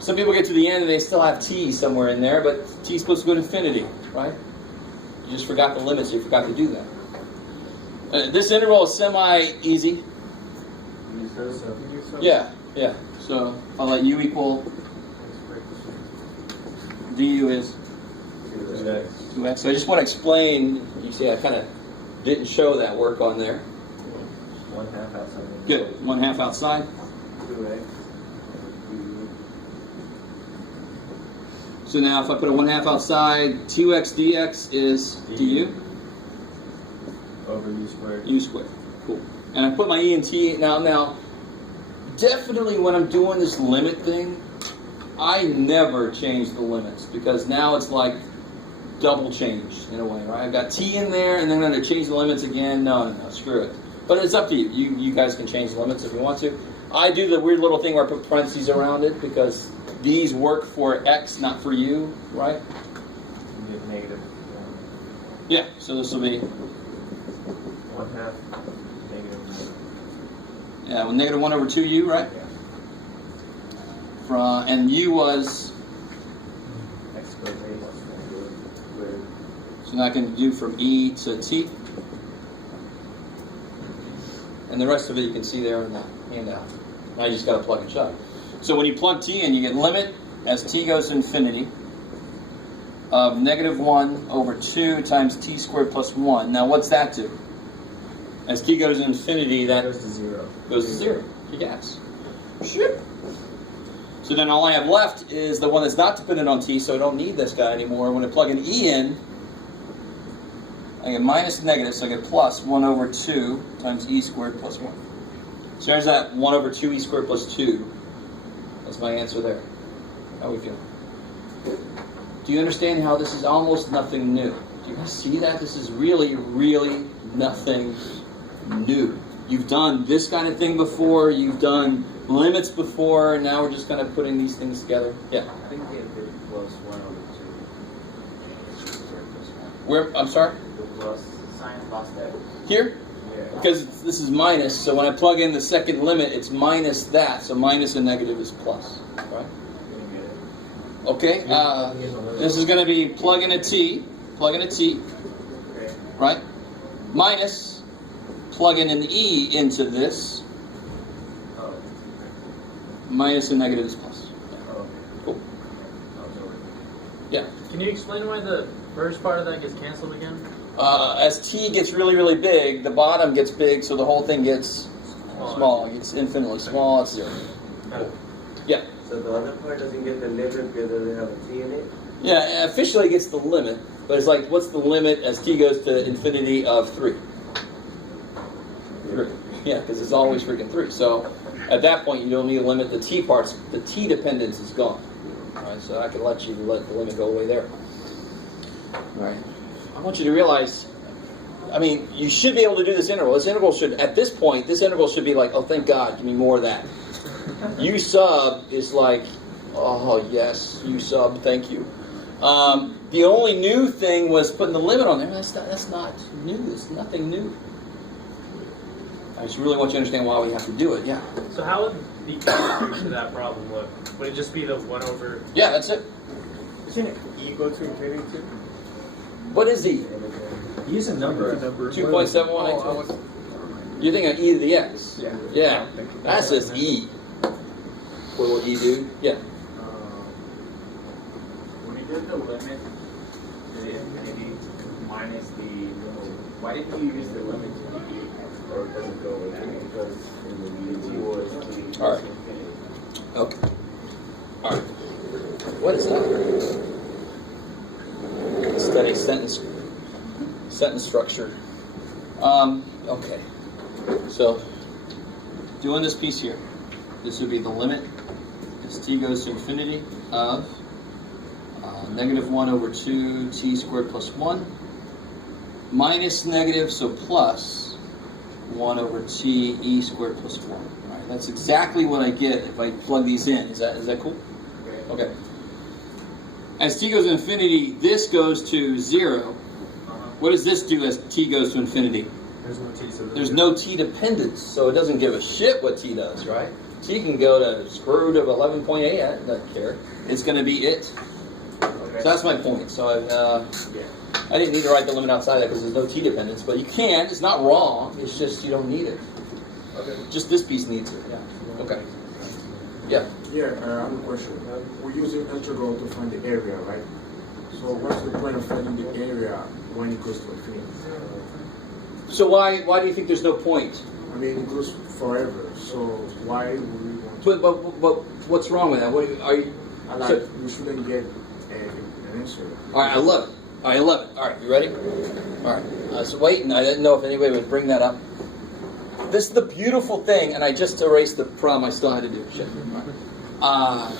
Some people get to the end and they still have t somewhere in there, but t is supposed to go to infinity, right? You just forgot the limits. You forgot to do that. This integral is semi-easy. Yeah. So I'll let u equal du is 2x. So I just want to explain. You see, I kind of didn't show that work on there. 1/2 outside. Good. 1/2 outside. 2x. So now if I put a 1/2 outside, 2x dx is du. Over u squared. U squared. Cool. And I put my e and t. Now, definitely when I'm doing this limit thing, I never change the limits because now it's like double change in a way, right? I've got t in there and then I'm going to change the limits again. No, screw it. But it's up to you. You guys can change the limits if you want to. I do the weird little thing where I put parentheses around it because these work for x, not for u, right? You have negative. Yeah, so this will be 1/2 negative. yeah, well, negative 1 over 2u, right? Yeah. And u was, X squared A. so now I can do from e to t. And the rest of it you can see there in the handout. Now you just got to plug and chug. So when you plug t in, you get limit as t goes to infinity of -1 over 2 times t squared plus 1. Now what's that do? As t goes to infinity, that goes to 0. Goes to 0. You guess. Shit. So then all I have left is the one that's not dependent on t, so I don't need this guy anymore. When I plug an e in, I get minus negative, so I get plus 1 over 2 times e squared plus 1. So there's that 1 over 2 e squared plus 2. That's my answer there. How we feel? Do you understand how this is almost nothing new? Do you guys see that? This is really, really nothing new. You've done this kind of thing before. You've done limits before, and now we're just kind of putting these things together. Yeah. I think they did plus 1 over 2. Where? I'm sorry? The plus. Science lost that. Here? Yeah. Because this is minus, so when I plug in the second limit, it's minus that. So minus and negative is plus. Right? Okay. This is going to be plug in a t. Plug in a t. Okay. Right? Minus. Plug in an e into this. Oh. Minus and negative is plus. Oh. Cool. Yeah. Can you explain why the first part of that gets canceled again? As t gets really, really big, the bottom gets big, so the whole thing gets small. It gets infinitely small. It's 0. Cool. Yeah. So the other part doesn't get the limit because it doesn't have a t in it? Yeah, officially it gets the limit, but it's like, what's the limit as t goes to infinity of 3? 3. Yeah, because it's always freaking 3. So at that point, you don't need to limit the t parts. The t dependence is gone. All right, so I can let the limit go away there. All right. I want you to realize, I mean, you should be able to do this integral. This integral should, at this point, this integral should be like, oh, thank God, give me more of that. U sub is like, oh, yes, U sub, thank you. The only new thing was putting the limit on there. That's not new. It's nothing new. I just really want you to understand why we have to do it, yeah. So how would the contribution to that problem look? Would it just be the 1 over... Yeah, that's it. Isn't e go to infinity too? What is e? Use a number. 2.7182. You're thinking of e to the x. Yeah. Yeah. That's just e. What will e do? Yeah. When you did the limit to the infinity minus the little, why didn't you use the limit to the e? Or does it go with that? Because in the t was t. All right. Okay. All right. What is that? Study sentence structure. Okay. So, doing this piece here, this would be the limit as t goes to infinity of -1 over 2 t squared plus 1 minus negative, so plus 1 over t e squared plus 1. All right, that's exactly what I get if I plug these in. Is that cool? Okay. As t goes to infinity, this goes to 0. What does this do as t goes to infinity? There's no t, so There's no t dependence, so it doesn't give a shit what t does, right? T can go to square root of 11.8, I don't care. It's going to be it. Okay. So that's my point. So I didn't need to write the limit outside that because there's no t dependence, but you can. It's not wrong. It's just you don't need it. Okay. Just this piece needs it. Yeah. Okay. Yeah. Yeah, I have a question. We're using integral to find the area, right? So what's the point of finding the area when it goes to infinity? So why do you think there's no point? I mean, it goes forever, so why would we want to... But what's wrong with that? What are you? Like, we shouldn't get an answer. All right, I love it. All right, I love it. All right, you ready? All right. I was waiting. I didn't know if anybody would bring that up. This is the beautiful thing, and I just erased the problem I still had to do. Shit. All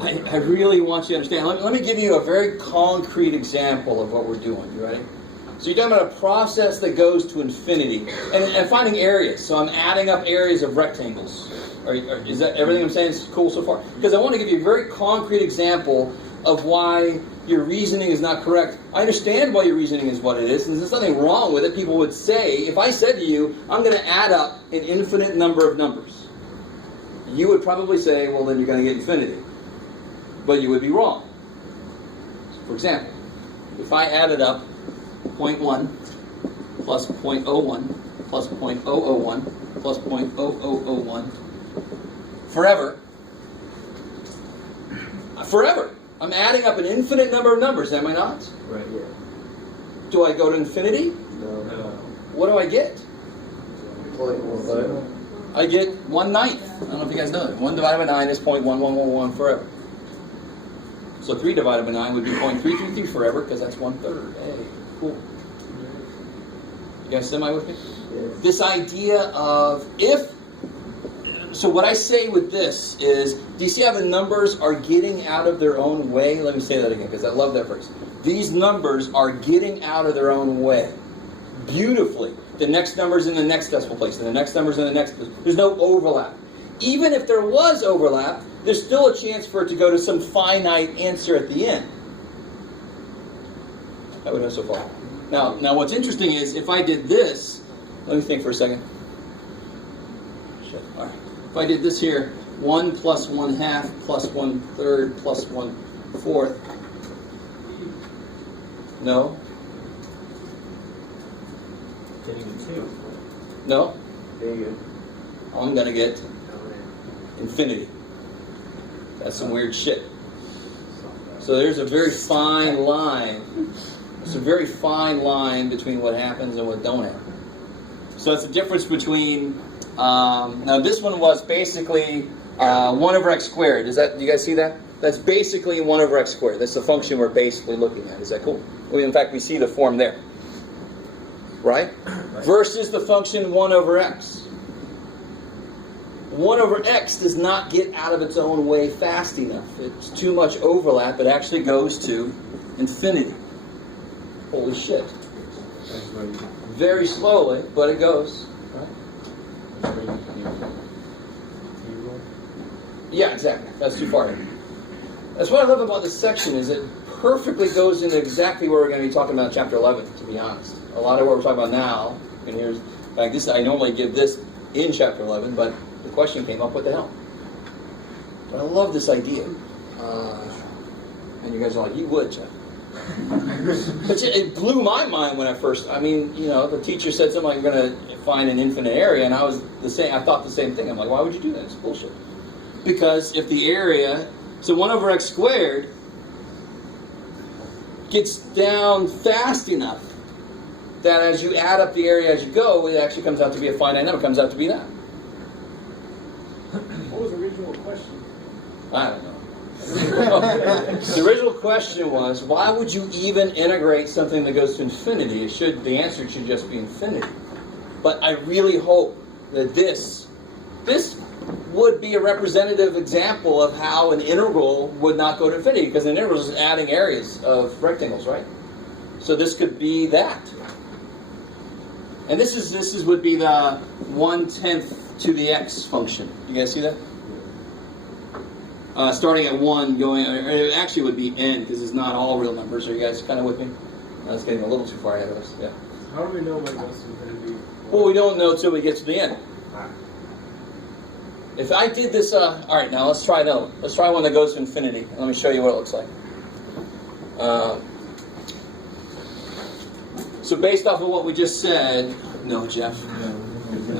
right. I really want you to understand. Let me give you a very concrete example of what we're doing. You ready? So you're talking about a process that goes to infinity and finding areas. So I'm adding up areas of rectangles. Is that everything I'm saying is cool so far? Because I want to give you a very concrete example of why your reasoning is not correct. I understand why your reasoning is what it is, and there's nothing wrong with it. People would say, if I said to you, I'm going to add up an infinite number of numbers, you would probably say, well, then you're going to get infinity. But you would be wrong. For example, if I added up 0.1 plus 0.01 plus 0.001 plus 0.0001 forever. Forever. I'm adding up an infinite number of numbers, am I not? Right. Yeah. Do I go to infinity? No. What do I get? 0.15. I get 1/9. I don't know if you guys know that. 1 divided by 9 is 0.1111 forever. So 3 divided by 9 would be 0.333 forever, because that's 1/3. Hey, cool. You guys semi with me? Yes. This idea of so what I say with this is, do you see how the numbers are getting out of their own way? Let me say that again, because I love that phrase. These numbers are getting out of their own way. Beautifully. The next number's in the next decimal place, and the next number's in the next. There's no overlap. Even if there was overlap, there's still a chance for it to go to some finite answer at the end. That would know so far. Now what's interesting is, if I did this, let me think for a second. Shit. All right. If I did this here, 1 plus 1/2 plus 1/3 plus 1/4. No. No. Very good. I'm going to get infinity. That's some weird shit. So there's a very fine line. It's a very fine line between what happens and what don't happen. So it's the difference between, now this one was basically 1 over x squared. Do you guys see that? That's basically 1 over x squared. That's the function we're basically looking at. Is that cool? In fact, we see the form there. Right? Versus the function 1 over x. 1 over x does not get out of its own way fast enough. It's too much overlap. It actually goes to infinity. Holy shit. Very slowly, but it goes. Right? Yeah, exactly. That's too far. That's what I love about this section, is it perfectly goes into exactly what we're going to be talking about in chapter 11, to be honest. A lot of what we're talking about now, and here's, like this, I normally give this in chapter 11, but the question came up, what the hell? But I love this idea. And you guys are like, you would, Jeff. But it blew my mind when I first, the teacher said something like, we're going to find an infinite area, and I thought the same thing. I'm like, why would you do that? It's bullshit. Because if the area, so 1 over x squared gets down fast enough that as you add up the area as you go, it actually comes out to be a finite number. It comes out to be that. What was the original question? I don't know. The original question was, why would you even integrate something that goes to infinity? The answer should just be infinity. But I really hope that this would be a representative example of how an integral would not go to infinity, because an integral is adding areas of rectangles, right? So this could be that. And this would be the 1/10 to the x function. You guys see that? Starting at 1, it actually would be n, because it's not all real numbers. Are you guys kind of with me? That's getting a little too far ahead of us. Yeah. How do we know when it goes to infinity? Well, we don't know until we get to the end. If I did this, all right, now let's try another one. Let's try one that goes to infinity. Let me show you what it looks like. So based off of what we just said, no, Jeff.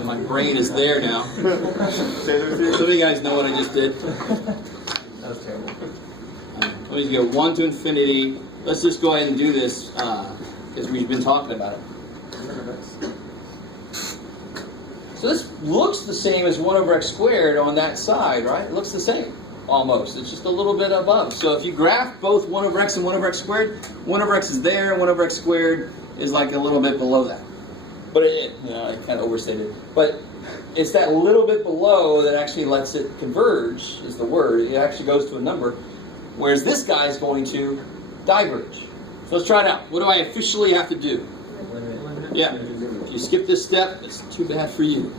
My brain is there now. Some of you guys know what I just did. That was terrible. Let me go 1 to infinity. Let's just go ahead and do this, because we've been talking about it. So this looks the same as 1 over x squared on that side, right? It looks the same, almost. It's just a little bit above. So if you graph both 1 over x and 1 over x squared, 1 over x is there, 1 over x squared is like a little bit below that. But I kind of overstated. But it's that little bit below that actually lets it converge, is the word. It actually goes to a number. Whereas this guy is going to diverge. So let's try it out. What do I officially have to do? Yeah. If you skip this step, it's too bad for you.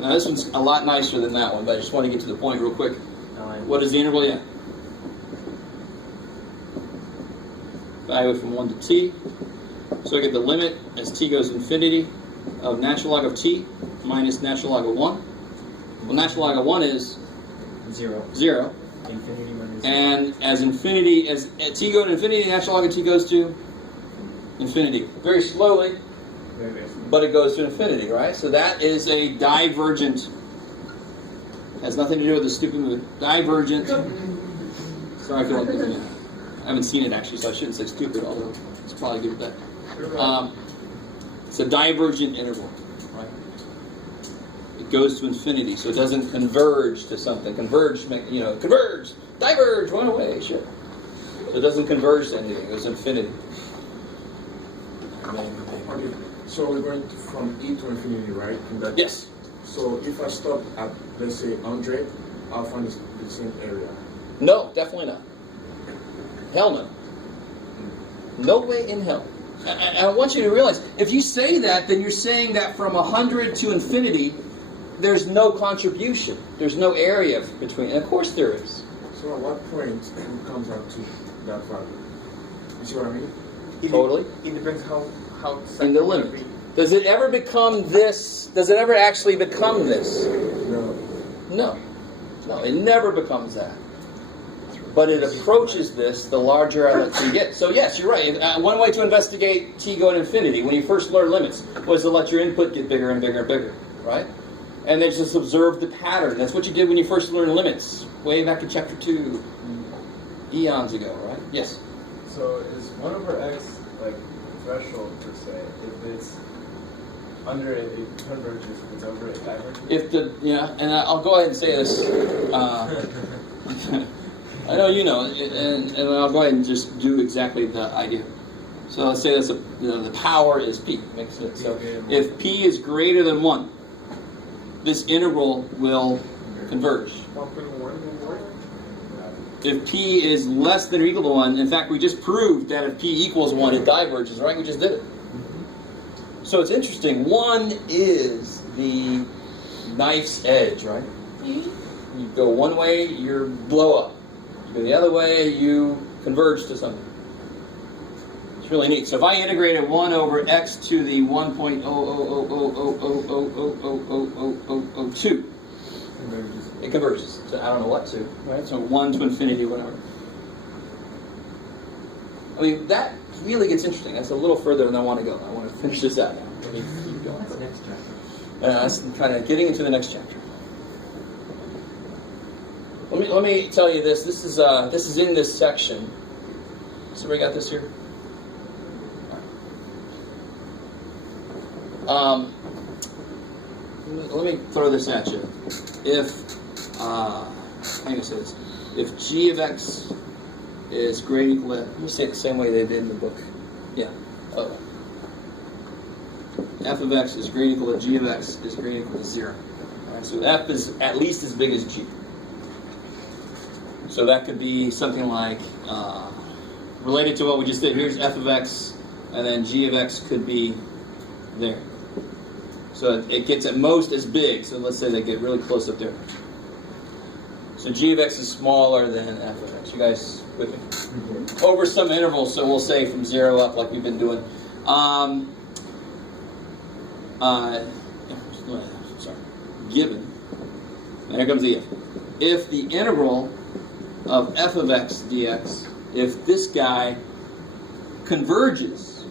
Now this one's a lot nicer than that one, but I just want to get to the point real quick. What is the interval? Yeah. Value from 1 to t. So I get the limit as t goes to infinity of natural log of t minus natural log of 1. Well, natural log of 1 is 0. Infinity minus 0. And as t goes to infinity, natural log of t goes to infinity. Very slowly, but it goes to infinity, right? So that is a divergent. Has nothing to do with the stupid movie. Divergent. Sorry, I feel like I haven't seen it actually, so I shouldn't say stupid, although it's probably good at that. It's a divergent interval, right? It goes to infinity, so it doesn't converge to something. Converge, converge, diverge, run away, shit. So it doesn't converge to anything. It goes to infinity. Okay, so we're going from E to infinity, right? Yes. So if I stop at, let's say, 100, I'll find the same area. No, definitely not. Hell no. No way in hell. I want you to realize, if you say that, then you're saying that from 100 to infinity, there's no contribution. There's no area between. And of course there is. So at what point it comes out to that value? You see what I mean? Totally. It depends how In the limit. Does it ever become this? Does it ever actually become this? No. No. No, it never becomes that. But it approaches this the larger elements you get. So yes, you're right. One way to investigate t going to infinity, when you first learn limits, was to let your input get bigger and bigger and bigger, right? And then just observe the pattern. That's what you did when you first learned limits, way back in chapter 2, eons ago, right? Yes? So is 1 over x like threshold per se? If it's under it, it converges. If it's over it, diverges? And I'll go ahead and say this. I know you know, and I'll go ahead and just do exactly the idea. So let's say that's the power is p. Makes sense. So if p is greater than 1, this integral will converge. 1.1. If p is less than or equal to 1, in fact, we just proved that if p equals 1, it diverges, right? We just did it. So it's interesting. 1 is the knife's edge, right? You go one way, you blow up. You go the other way, you converge to something. It's really neat. So if I integrated 1 over x to the 1.00000000002, it converges. So I don't know what to, right? So 1 to infinity, whatever. I mean, that really gets interesting. That's a little further than I want to go. I want to finish this out now. Let me keep going. That's the next chapter. That's kind of getting into the next chapter. Let me tell you this. This is in this section. So we got this here. Let me throw this at you. If if g of x is greater equal to, let me say it the same way they did in the book. Yeah. F of x is greater equal to g of x is greater equal to 0. All right, so f is at least as big as g. So that could be something like, related to what we just did. Here's f of x, and then g of x could be there. So it gets at most as big. So let's say they get really close up there. So g of x is smaller than f of x. You guys with me? Over some interval, so we'll say from 0 up like we've been doing. Given, and here comes the if the integral of f of x dx, if this guy converges,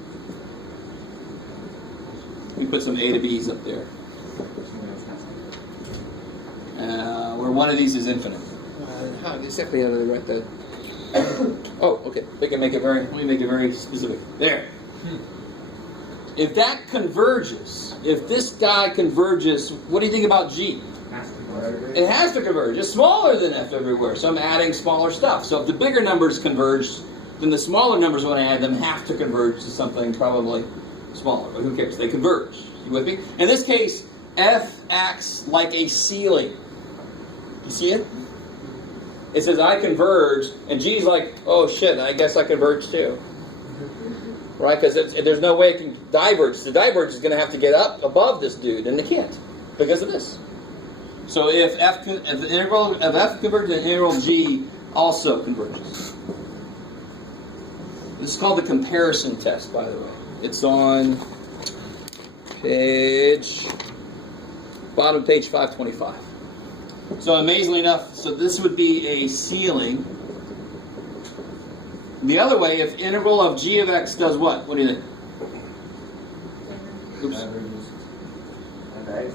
we put some a to b's up there, where one of these is infinite. How exactly how do they write that? Oh, okay. Let me make it very specific. There. If that converges, if this guy converges, what do you think about g? It has to converge. It's smaller than f everywhere, so I'm adding smaller stuff. So if the bigger numbers converge, then the smaller numbers, when I add them, have to converge to something probably smaller. But who cares? They converge. You with me? In this case, f acts like a ceiling. You see it? It says I converge, and g's like, oh shit, I guess I converge too. Right? Because there's no way it can diverge. The diverge is going to have to get up above this dude, and they can't because of this. So if the integral of f converges, the integral of g also converges. This is called the comparison test, by the way. It's on bottom of page 525. So amazingly enough, so this would be a ceiling. The other way, if integral of g of x does what? What do you think?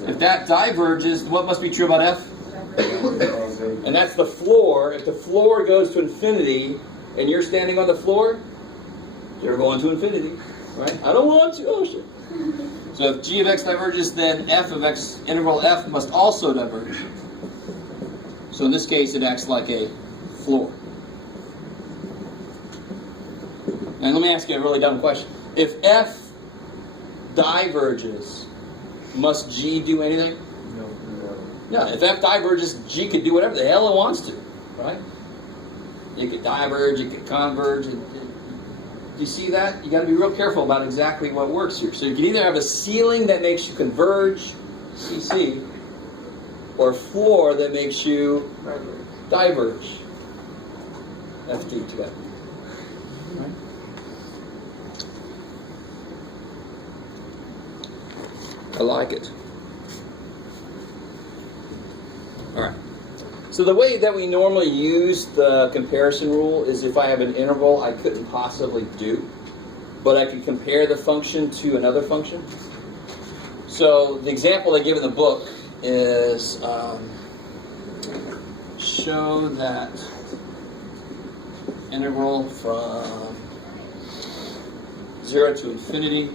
If that diverges, what must be true about f? And that's the floor. If the floor goes to infinity and you're standing on the floor, you're going to infinity, right? I don't want to. Oh, shit. So if g of x diverges, then f of x, integral f, must also diverge. So in this case, it acts like a floor. Now let me ask you a really dumb question. If f diverges, must g do anything? No. If f diverges, g could do whatever the hell it wants to, right? It could diverge, it could converge. Do you see that? You got to be real careful about exactly what works here. So you can either have a ceiling that makes you converge, CC, or a floor that makes you diverge, FD together. Right? I like it. All right. So the way that we normally use the comparison rule is if I have an interval I couldn't possibly do, but I could compare the function to another function. So the example they give in the book is show that integral from 0 to infinity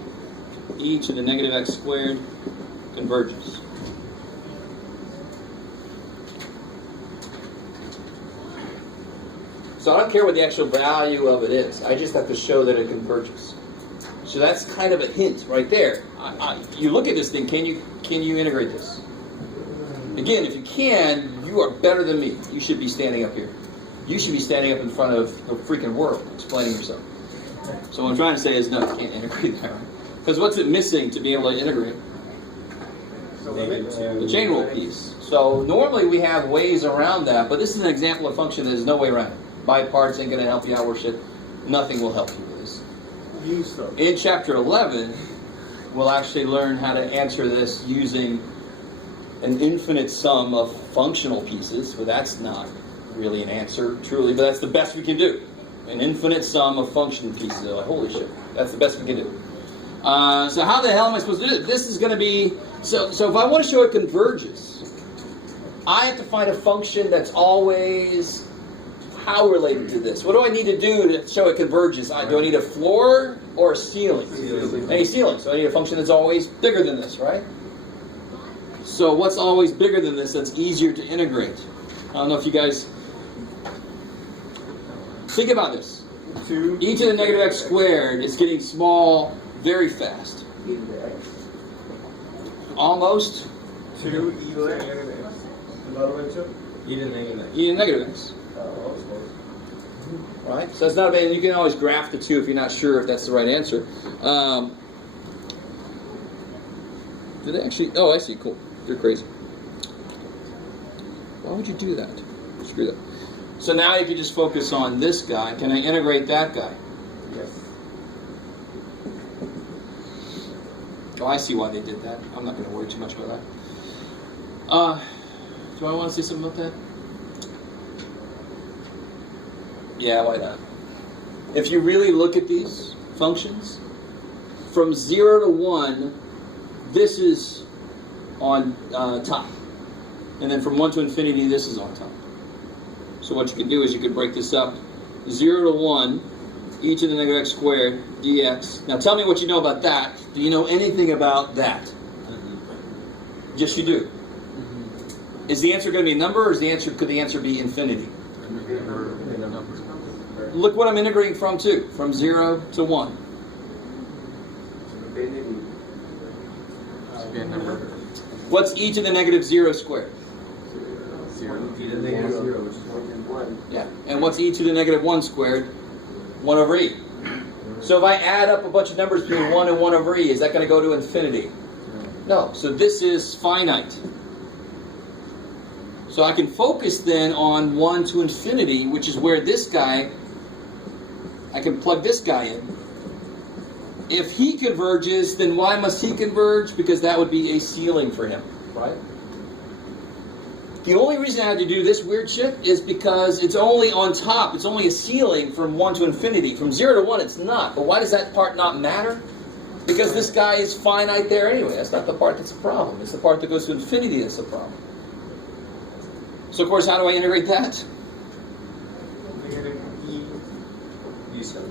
e to the negative x squared converges. So I don't care what the actual value of it is. I just have to show that it converges. So that's kind of a hint right there. You look at this thing, can you integrate this? Again, if you can, you are better than me. You should be standing up here. You should be standing up in front of the freaking world explaining yourself. So what I'm trying to say is no, you can't integrate that. Because what's it missing to be able to integrate? The chain rule piece. So normally we have ways around that, but this is an example of function that there's no way around it. By parts ain't going to help you out, worship. Nothing will help you with this. In chapter 11, we'll actually learn how to answer this using an infinite sum of functional pieces, but that's not really an answer, truly, but that's the best we can do. An infinite sum of function pieces. Like, holy shit, that's the best we can do. So how the hell am I supposed to do this? This is going to be, so if I want to show it converges, I have to find a function that's always how related to this. What do I need to do to show it converges? Do I need a floor or a ceiling? Any ceiling. So I need a function that's always bigger than this, right? So what's always bigger than this that's easier to integrate? I don't know if you guys think about this. E to the negative x squared is getting small very fast. Almost. 2 e to the negative x. Divided by 2? E to the negative x. E to the negative x. Right? So that's not bad. You can always graph the two if you're not sure if that's the right answer. Did they actually? Oh, I see. Cool. You're crazy. Why would you do that? Screw that. So now you can just focus on this guy. Can I integrate that guy? Yes. Oh, I see why they did that. I'm not going to worry too much about that. Do I want to say something about that? Yeah, why not? If you really look at these functions, from 0 to 1, this is on top. And then from 1 to infinity, this is on top. So what you can do is you could break this up. 0 to 1, e to the negative x squared, dx. Now tell me what you know about that. Do you know anything about that? Yes, you do. Is the answer going to be a number, or could the answer be infinity? Look what I'm integrating from, too. From 0 to 1. What's e to the negative 0 squared? 0. E to the negative 0, which is 1. Yeah. And what's e to the negative 1 squared? 1 over e. So if I add up a bunch of numbers between 1 and 1 over e, is that going to go to infinity? No. So this is finite. So I can focus then on 1 to infinity, which is where this guy, I can plug this guy in. If he converges, then why must he converge? Because that would be a ceiling for him, right? The only reason I had to do this weird shit is because it's only on top. It's only a ceiling from 1 to infinity. From 0 to 1, it's not. But why does that part not matter? Because this guy is finite there anyway. That's not the part that's a problem. It's the part that goes to infinity that's the problem. So of course, how do I integrate that? U sub.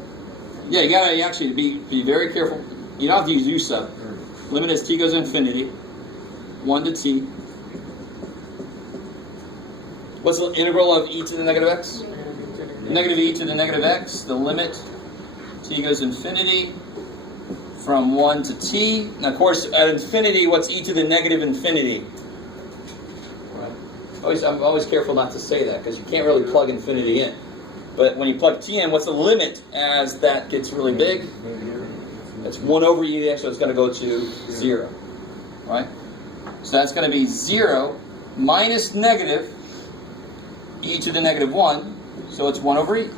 Yeah, you gotta actually be very careful. You don't have to use U sub. Limit as t goes to infinity. 1 to t. What's the integral of e to the negative x? Negative e to the negative x. The limit t goes to infinity from 1 to t. Now, of course, at infinity, what's e to the negative infinity? I'm always careful not to say that because you can't really plug infinity in. But when you plug t in, what's the limit as that gets really big? That's 1 over e to the x, so it's going to go to 0. Right? So that's going to be 0 minus negative e to the negative 1, so it's 1 over e.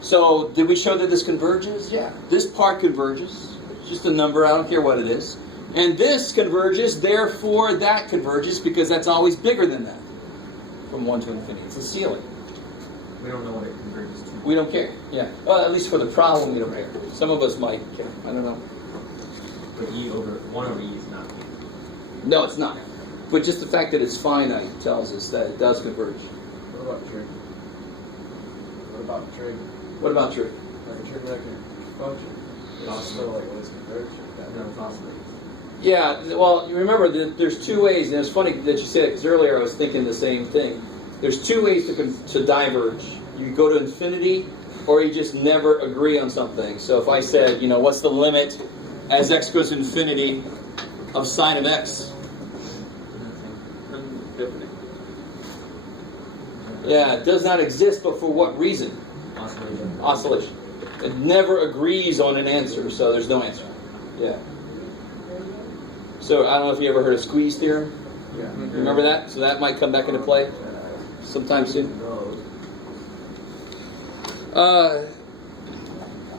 So did we show that this converges? Yeah. This part converges. It's just a number, I don't care what it is. And this converges, therefore that converges because that's always bigger than that. From 1 to infinity. It's a ceiling. We don't know what it converges to. We don't care. Yeah. Well, at least for the problem, we don't care. Some of us might care. I don't know. But 1 over e is not e. No, it's not. But just the fact that it's finite tells us that it does converge. What about trig? What about trig? What about trig? Like a trigonometric function. It's still like always converge. No, it's oscillates. Yeah, well, you remember that there's two ways, and it's funny that you say that because earlier I was thinking the same thing. There's two ways to diverge. You go to infinity, or you just never agree on something. So if I said, what's the limit as x goes to infinity of sine of x? Infinity. Yeah, it does not exist, but for what reason? Oscillation. Oscillation. It never agrees on an answer, so there's no answer. Yeah. So I don't know if you ever heard of squeeze theorem. Yeah. Remember that? So that might come back into play sometime soon.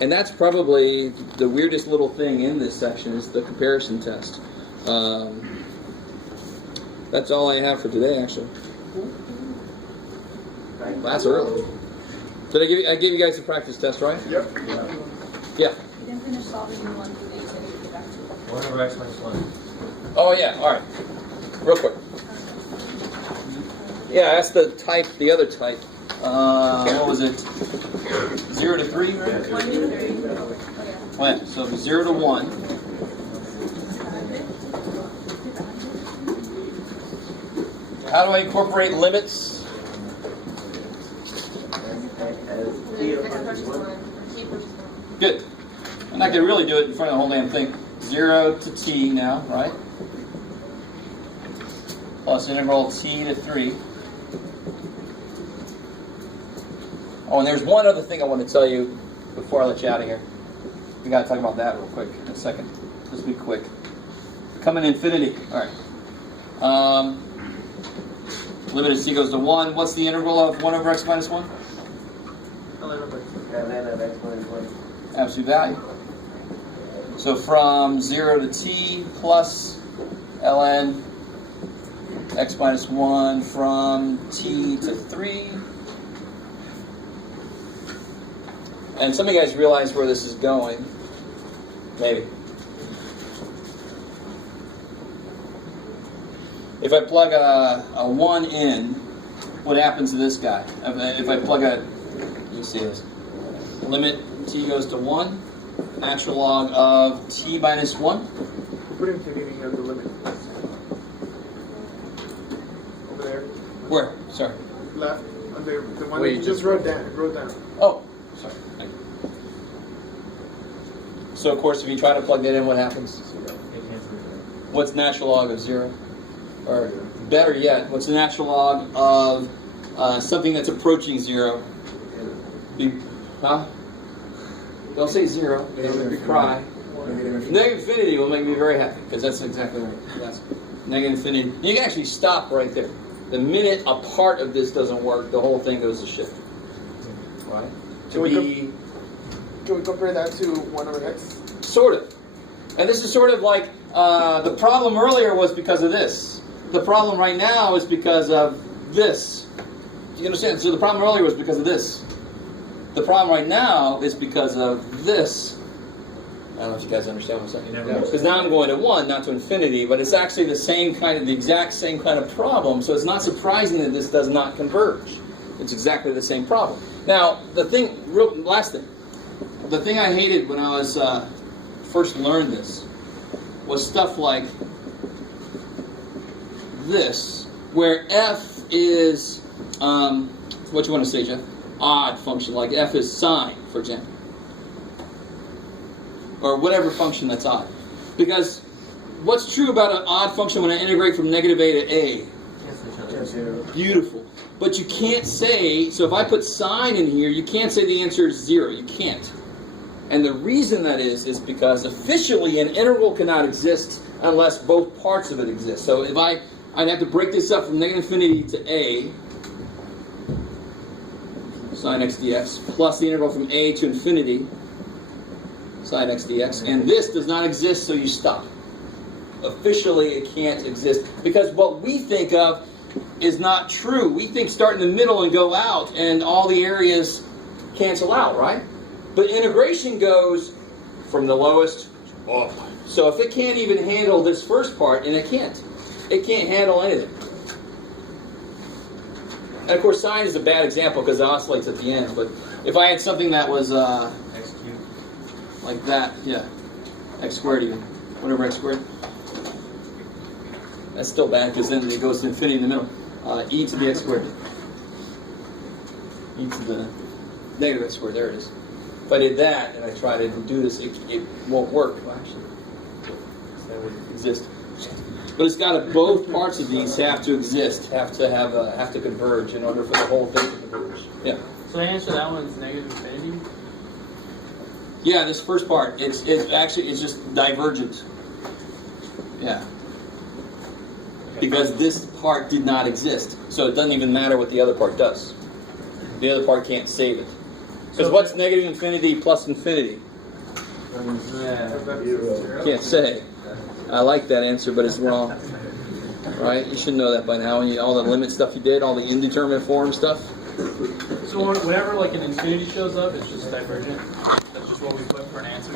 And that's probably the weirdest little thing in this section is the comparison test. That's all I have for today, actually. That's early. Did I give you guys the practice test, right? Yep. Yeah. You didn't finish solving the one that you said you would get back to. 1 over x minus 1. Oh yeah. All right. Real quick. Yeah, that's the type. The other type. What was it? 0 to 3, right? 1 to 3. Oh, yeah. So 0 to 1. How do I incorporate limits? Good. And I can really do it in front of the whole damn thing. 0 to t now, right? Plus integral t to 3. Oh, and there's one other thing I want to tell you before I let you out of here. We got to talk about that real quick in a second. Just be quick. Coming infinity. All right. Limit as t goes to 1. What's the integral of 1 over x minus 1? Absolute value. So from 0 to t plus ln x minus 1 from t to 3. And some of you guys realize where this is going. Maybe. If I plug a 1 in, what happens to this guy? If I plug you see this. Limit t goes to 1. Natural log of t minus 1. Put infinity at the limit. Over there. Where? Sorry. Left. On the one Wait, that you just wrote down. Oh, sorry. Thank you. So of course, if you try to plug that in, what happens? What's natural log of 0? Or better yet, what's the natural log of something that's approaching 0? Huh? Don't say 0. It'll make me cry. Negative infinity will make me very happy because that's exactly right. That's negative infinity. You can actually stop right there. The minute a part of this doesn't work, the whole thing goes to shit. Right? Can we compare that to 1 over x? Sort of. And this is sort of like the problem earlier was because of this. The problem right now is because of this. Do you understand? So the problem earlier was because of this. The problem right now is because of this. I don't know if you guys understand what I'm saying. Because now I'm going to 1, not to infinity, but it's actually the exact same kind of problem, so it's not surprising that this does not converge. It's exactly the same problem. Now, last thing. The thing I hated when I was first learned this was stuff like this, where f is, what you want to say, Jeff? Odd function, like f is sine, for example. Or whatever function that's odd. Because what's true about an odd function when I integrate from negative a to a? Beautiful. But you can't say, so if I put sine in here, you can't say the answer is 0. You can't. And the reason that is because officially an integral cannot exist unless both parts of it exist. So if I'd have to break this up from negative infinity to a, sine x dx, plus the integral from a to infinity, sine x dx, and this does not exist, so you stop. Officially, it can't exist, because what we think of is not true. We think start in the middle and go out, and all the areas cancel out, right? But integration goes from the lowest up. So if it can't even handle this first part, and it can't handle anything. And of course, sine is a bad example because it oscillates at the end. But if I had something that was X cubed. like that, yeah, x squared even, whatever x squared. That's still bad because then it goes to infinity in the middle. E to the x squared. E to the negative x squared, there it is. If I did that and I try to do this, it won't work, actually. That would exist. But it's got to, both parts of these have to exist, have to converge in order for the whole thing to converge. Yeah. So the answer to that one is negative infinity? Yeah, this first part, it's just divergent. Yeah. Because this part did not exist. So it doesn't even matter what the other part does. The other part can't save it. Because what's negative infinity plus infinity? Can't say. I like that answer, but it's wrong. Right? You should know that by now. All the limit stuff you did, all the indeterminate form stuff. So whenever like an infinity shows up, it's just divergent. That's just what we put for an answer.